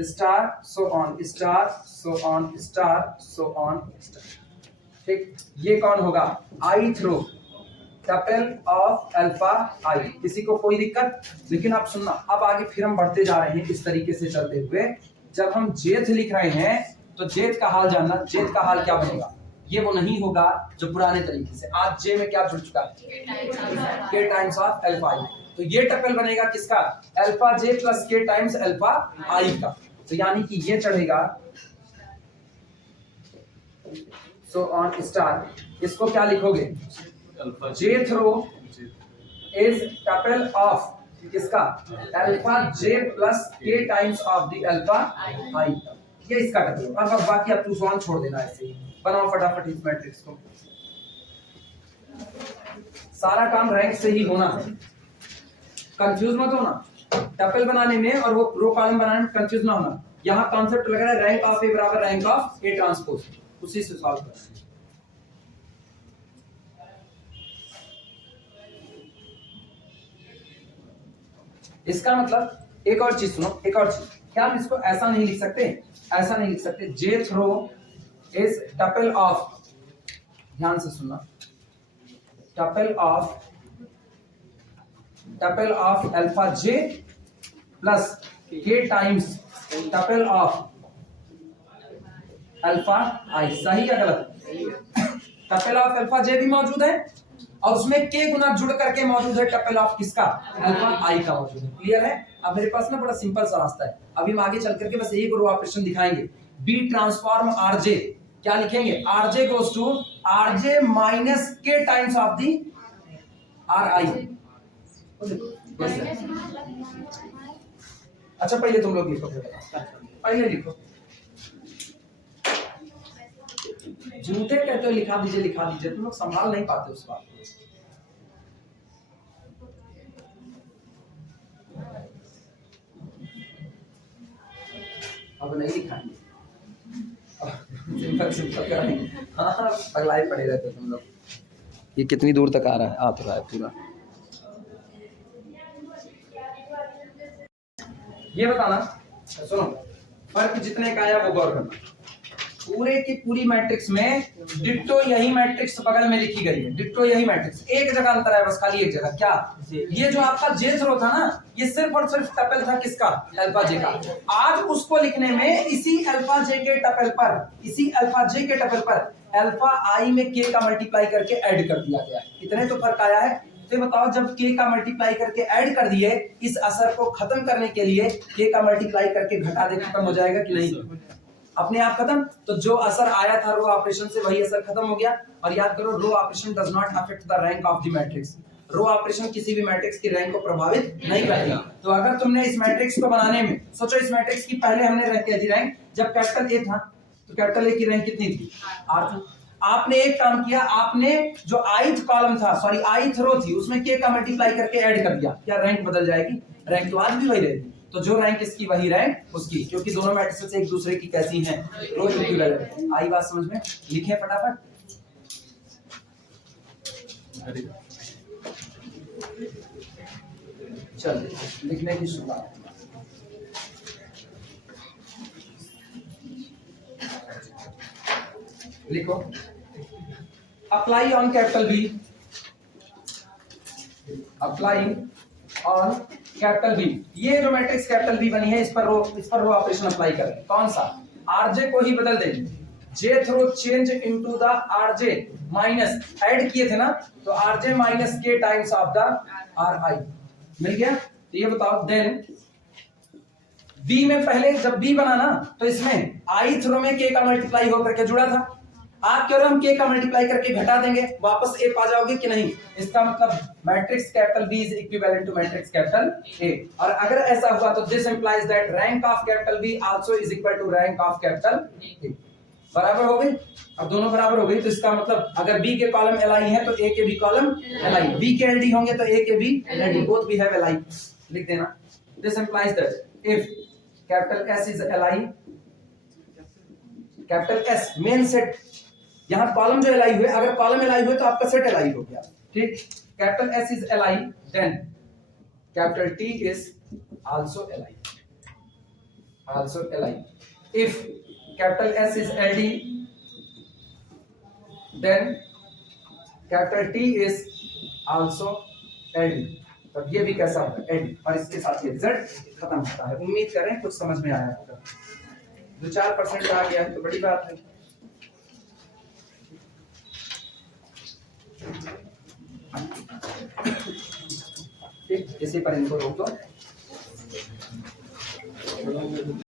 star so on star so on star so on star. ठीक, ये कौन होगा? I throw tuple of alpha i. किसी को कोई दिक्कत? लेकिन आप सुनना, अब आगे फिर हम बढ़ते जा रहे हैं इस तरीके से चलते हुए। जब हम जेथ लिख रहे हैं तो जेथ का हाल जानना। जेथ का हाल क्या बनेगा? ये वो नहीं होगा जो पुराने तरीके से। आज जे में क्या जुड़ चुका है? के टाइम्स ऑफ अल्फा आई। तो ये टपल बनेगा किसका? अल्फा जे प्लस के टाइम्स अल्फा आई का। तो यानी कि ये चढ़ेगा सो ऑन स्टार। इसको क्या लिखोगे? अल्फा जेथ रो इज टपल ऑफ किसका? अल्फा जे प्लस के टाइम्स ऑफ द अल्फा आई। ये इसका टपल। अब बाकी आप टू छोड़ देना ऐसे ही। बनाओ फटाफट इस मैट्रिक्स को। सारा काम रैंक से ही होना है, कंफ्यूज मत होना। टपल बनाने में और वो रो कॉलम बनाने में कंफ्यूज ना होना। यहाँ कॉन्सेप्ट लग रहा है रैंक ऑफ ए बराबर रैंक ऑफ ए ट्रांसपोज, उसी से सॉल्व करना है। इसका मतलब एक और चीज सुनो, एक और चीज। क्या हम इसको ऐसा नहीं लिख सकते? ऐसा नहीं लिख सकते। जेथ रो इज टपल ऑफ, ध्यान से सुनना, tuple of alpha J plus के टाइम्स टपल ऑफ अल्फा आई। सही या गलत? टपल ऑफ अल्फा जे भी मौजूद है और उसमें के गुना जुड़ करके मौजूद है टपल ऑफ किसका? अल्फा आई का मौजूद है। क्लियर है? अब मेरे पास ना बड़ा सिंपल सा रास्ता है। अभी हम आगे चल करके बस एक रो ऑपरेशन दिखाएंगे। बी ट्रांसफॉर्म आरजे, क्या लिखेंगे? RJ goes to RJ minus K times of the R I. अच्छा पहले तुम लोग लिखो, पहले लिखो। झूठे कहते हो लिखा दीजिए, लिखा दीजिए। तुम लोग संभाल नहीं पाते उस बात को। अब नहीं लिखाएंगे, सिंपल सिंपल करेंगे। हाँ, पगलाए पड़े रहते तुम लोग। ये कितनी दूर तक आ रहा है? आ तो रहा है पूरा। ये बताना, सुनो, फर्क जितने का आया वो गौर करना। पूरे की पूरी मैट्रिक्स में डिट्टो यही मैट्रिक्स बगल में लिखी गई है। डिट्टो यही मैट्रिक्स, एक जगह अंतर है बस, खाली एक जगह। क्या? ये जो आपका जेथ रो था ना, ये सिर्फ और सिर्फ टपल था किसका? अल्फा जे का। आज उसको लिखने में इसी अल्फा जे के टपल पर, इसी अल्फा जे के टपल पर अल्फा आई में के का मल्टीप्लाई करके ऐड कर दिया गया। इतने तो फर्क आया है। तो बताओ, जब के का मल्टीप्लाई करके ऐड कर दिए, इस असर को खत्म करने के लिए के का मल्टीप्लाई करके घटा दे, खत्म हो जाएगा कि नहीं? अपने आप खत्म। तो जो असर आया था रो ऑपरेशन से, वही असर खत्म हो गया। और याद करो, row operation does not affect the rank of the matrix. Row operation किसी भी मैट्रिक्स की रैंक को प्रभावित नहीं करती। तो अगर तुमने इस मैट्रिक्स को बनाने में सोचो, इस मैट्रिक्स की पहले हमने रैंक क्या थी? रैंक जब कैपिटल ए था तो कैपिटल ए की रैंक कितनी थी? आर थी। आपने एक काम किया, आपने जो आइथ कॉलम था, सॉरी आइथ रो थी, उसमें के का मल्टीप्लाई करके ऐड कर दिया। क्या रैंक बदल जाएगी? रैंक तो आज भी वही रहेगी। तो जो रैंक इसकी वही रैंक उसकी, क्योंकि दोनों मैट्रिक्स एक दूसरे की कैसी हैं? रो इक्विवेलेंट। आई बात समझ में? लिखें फटाफट। चल लिखने की शुरुआत। लिखो, apply on capital B, apply on capital B. ये जो मैट्रिक्स कैपिटल बी बनी है, इस पर रो ऑपरेशन अप्लाई करें। कौन सा? आरजे को ही बदल देंगे। Jth row change into the RJ minus, add किए थे ना, तो RJ minus K times of the R I. मिल गया? तो ये बताओ, देन बी में पहले जब बी बना ना, तो इसमें आई थ्रो में के का मल्टीप्लाई होकर के जुड़ा था। आप कह रहे हो हम के का मल्टीप्लाई करके घटा देंगे, वापस ए पा जाओगे कि नहीं? इसका मतलब matrix capital B is equivalent to matrix capital A. और अगर ऐसा हुआ तो this implies that rank of capital B also is equal to rank of capital A. बराबर हो गई? अब दोनों बराबर हो गई, तो इसका मतलब अगर बी के कॉलम एलआई है तो ए के बी कॉलम एलआई, बी के एलडी होंगे तो ए के बी एलडी, बोथ भी हैव एलआई। लिख देना, this implies that if capital S is LI, capital S मेन सेट, यहाँ कॉलम जो एलआई हुए, अगर कॉलम एलआई हुए तो आपका सेट एलआई हो गया। ठीक, capital S is LI, then capital T is also LI. also Li. If capital S is Ld, then capital T is also Ld. तो ये भी कैसा होगा Ld, और इसके साथ ये रिजल्ट खत्म होता है। उम्मीद करें कुछ समझ में आया होगा। 2-4% आ गया है तो बड़ी बात है। ठीक, इसी पर इनको रोक दो।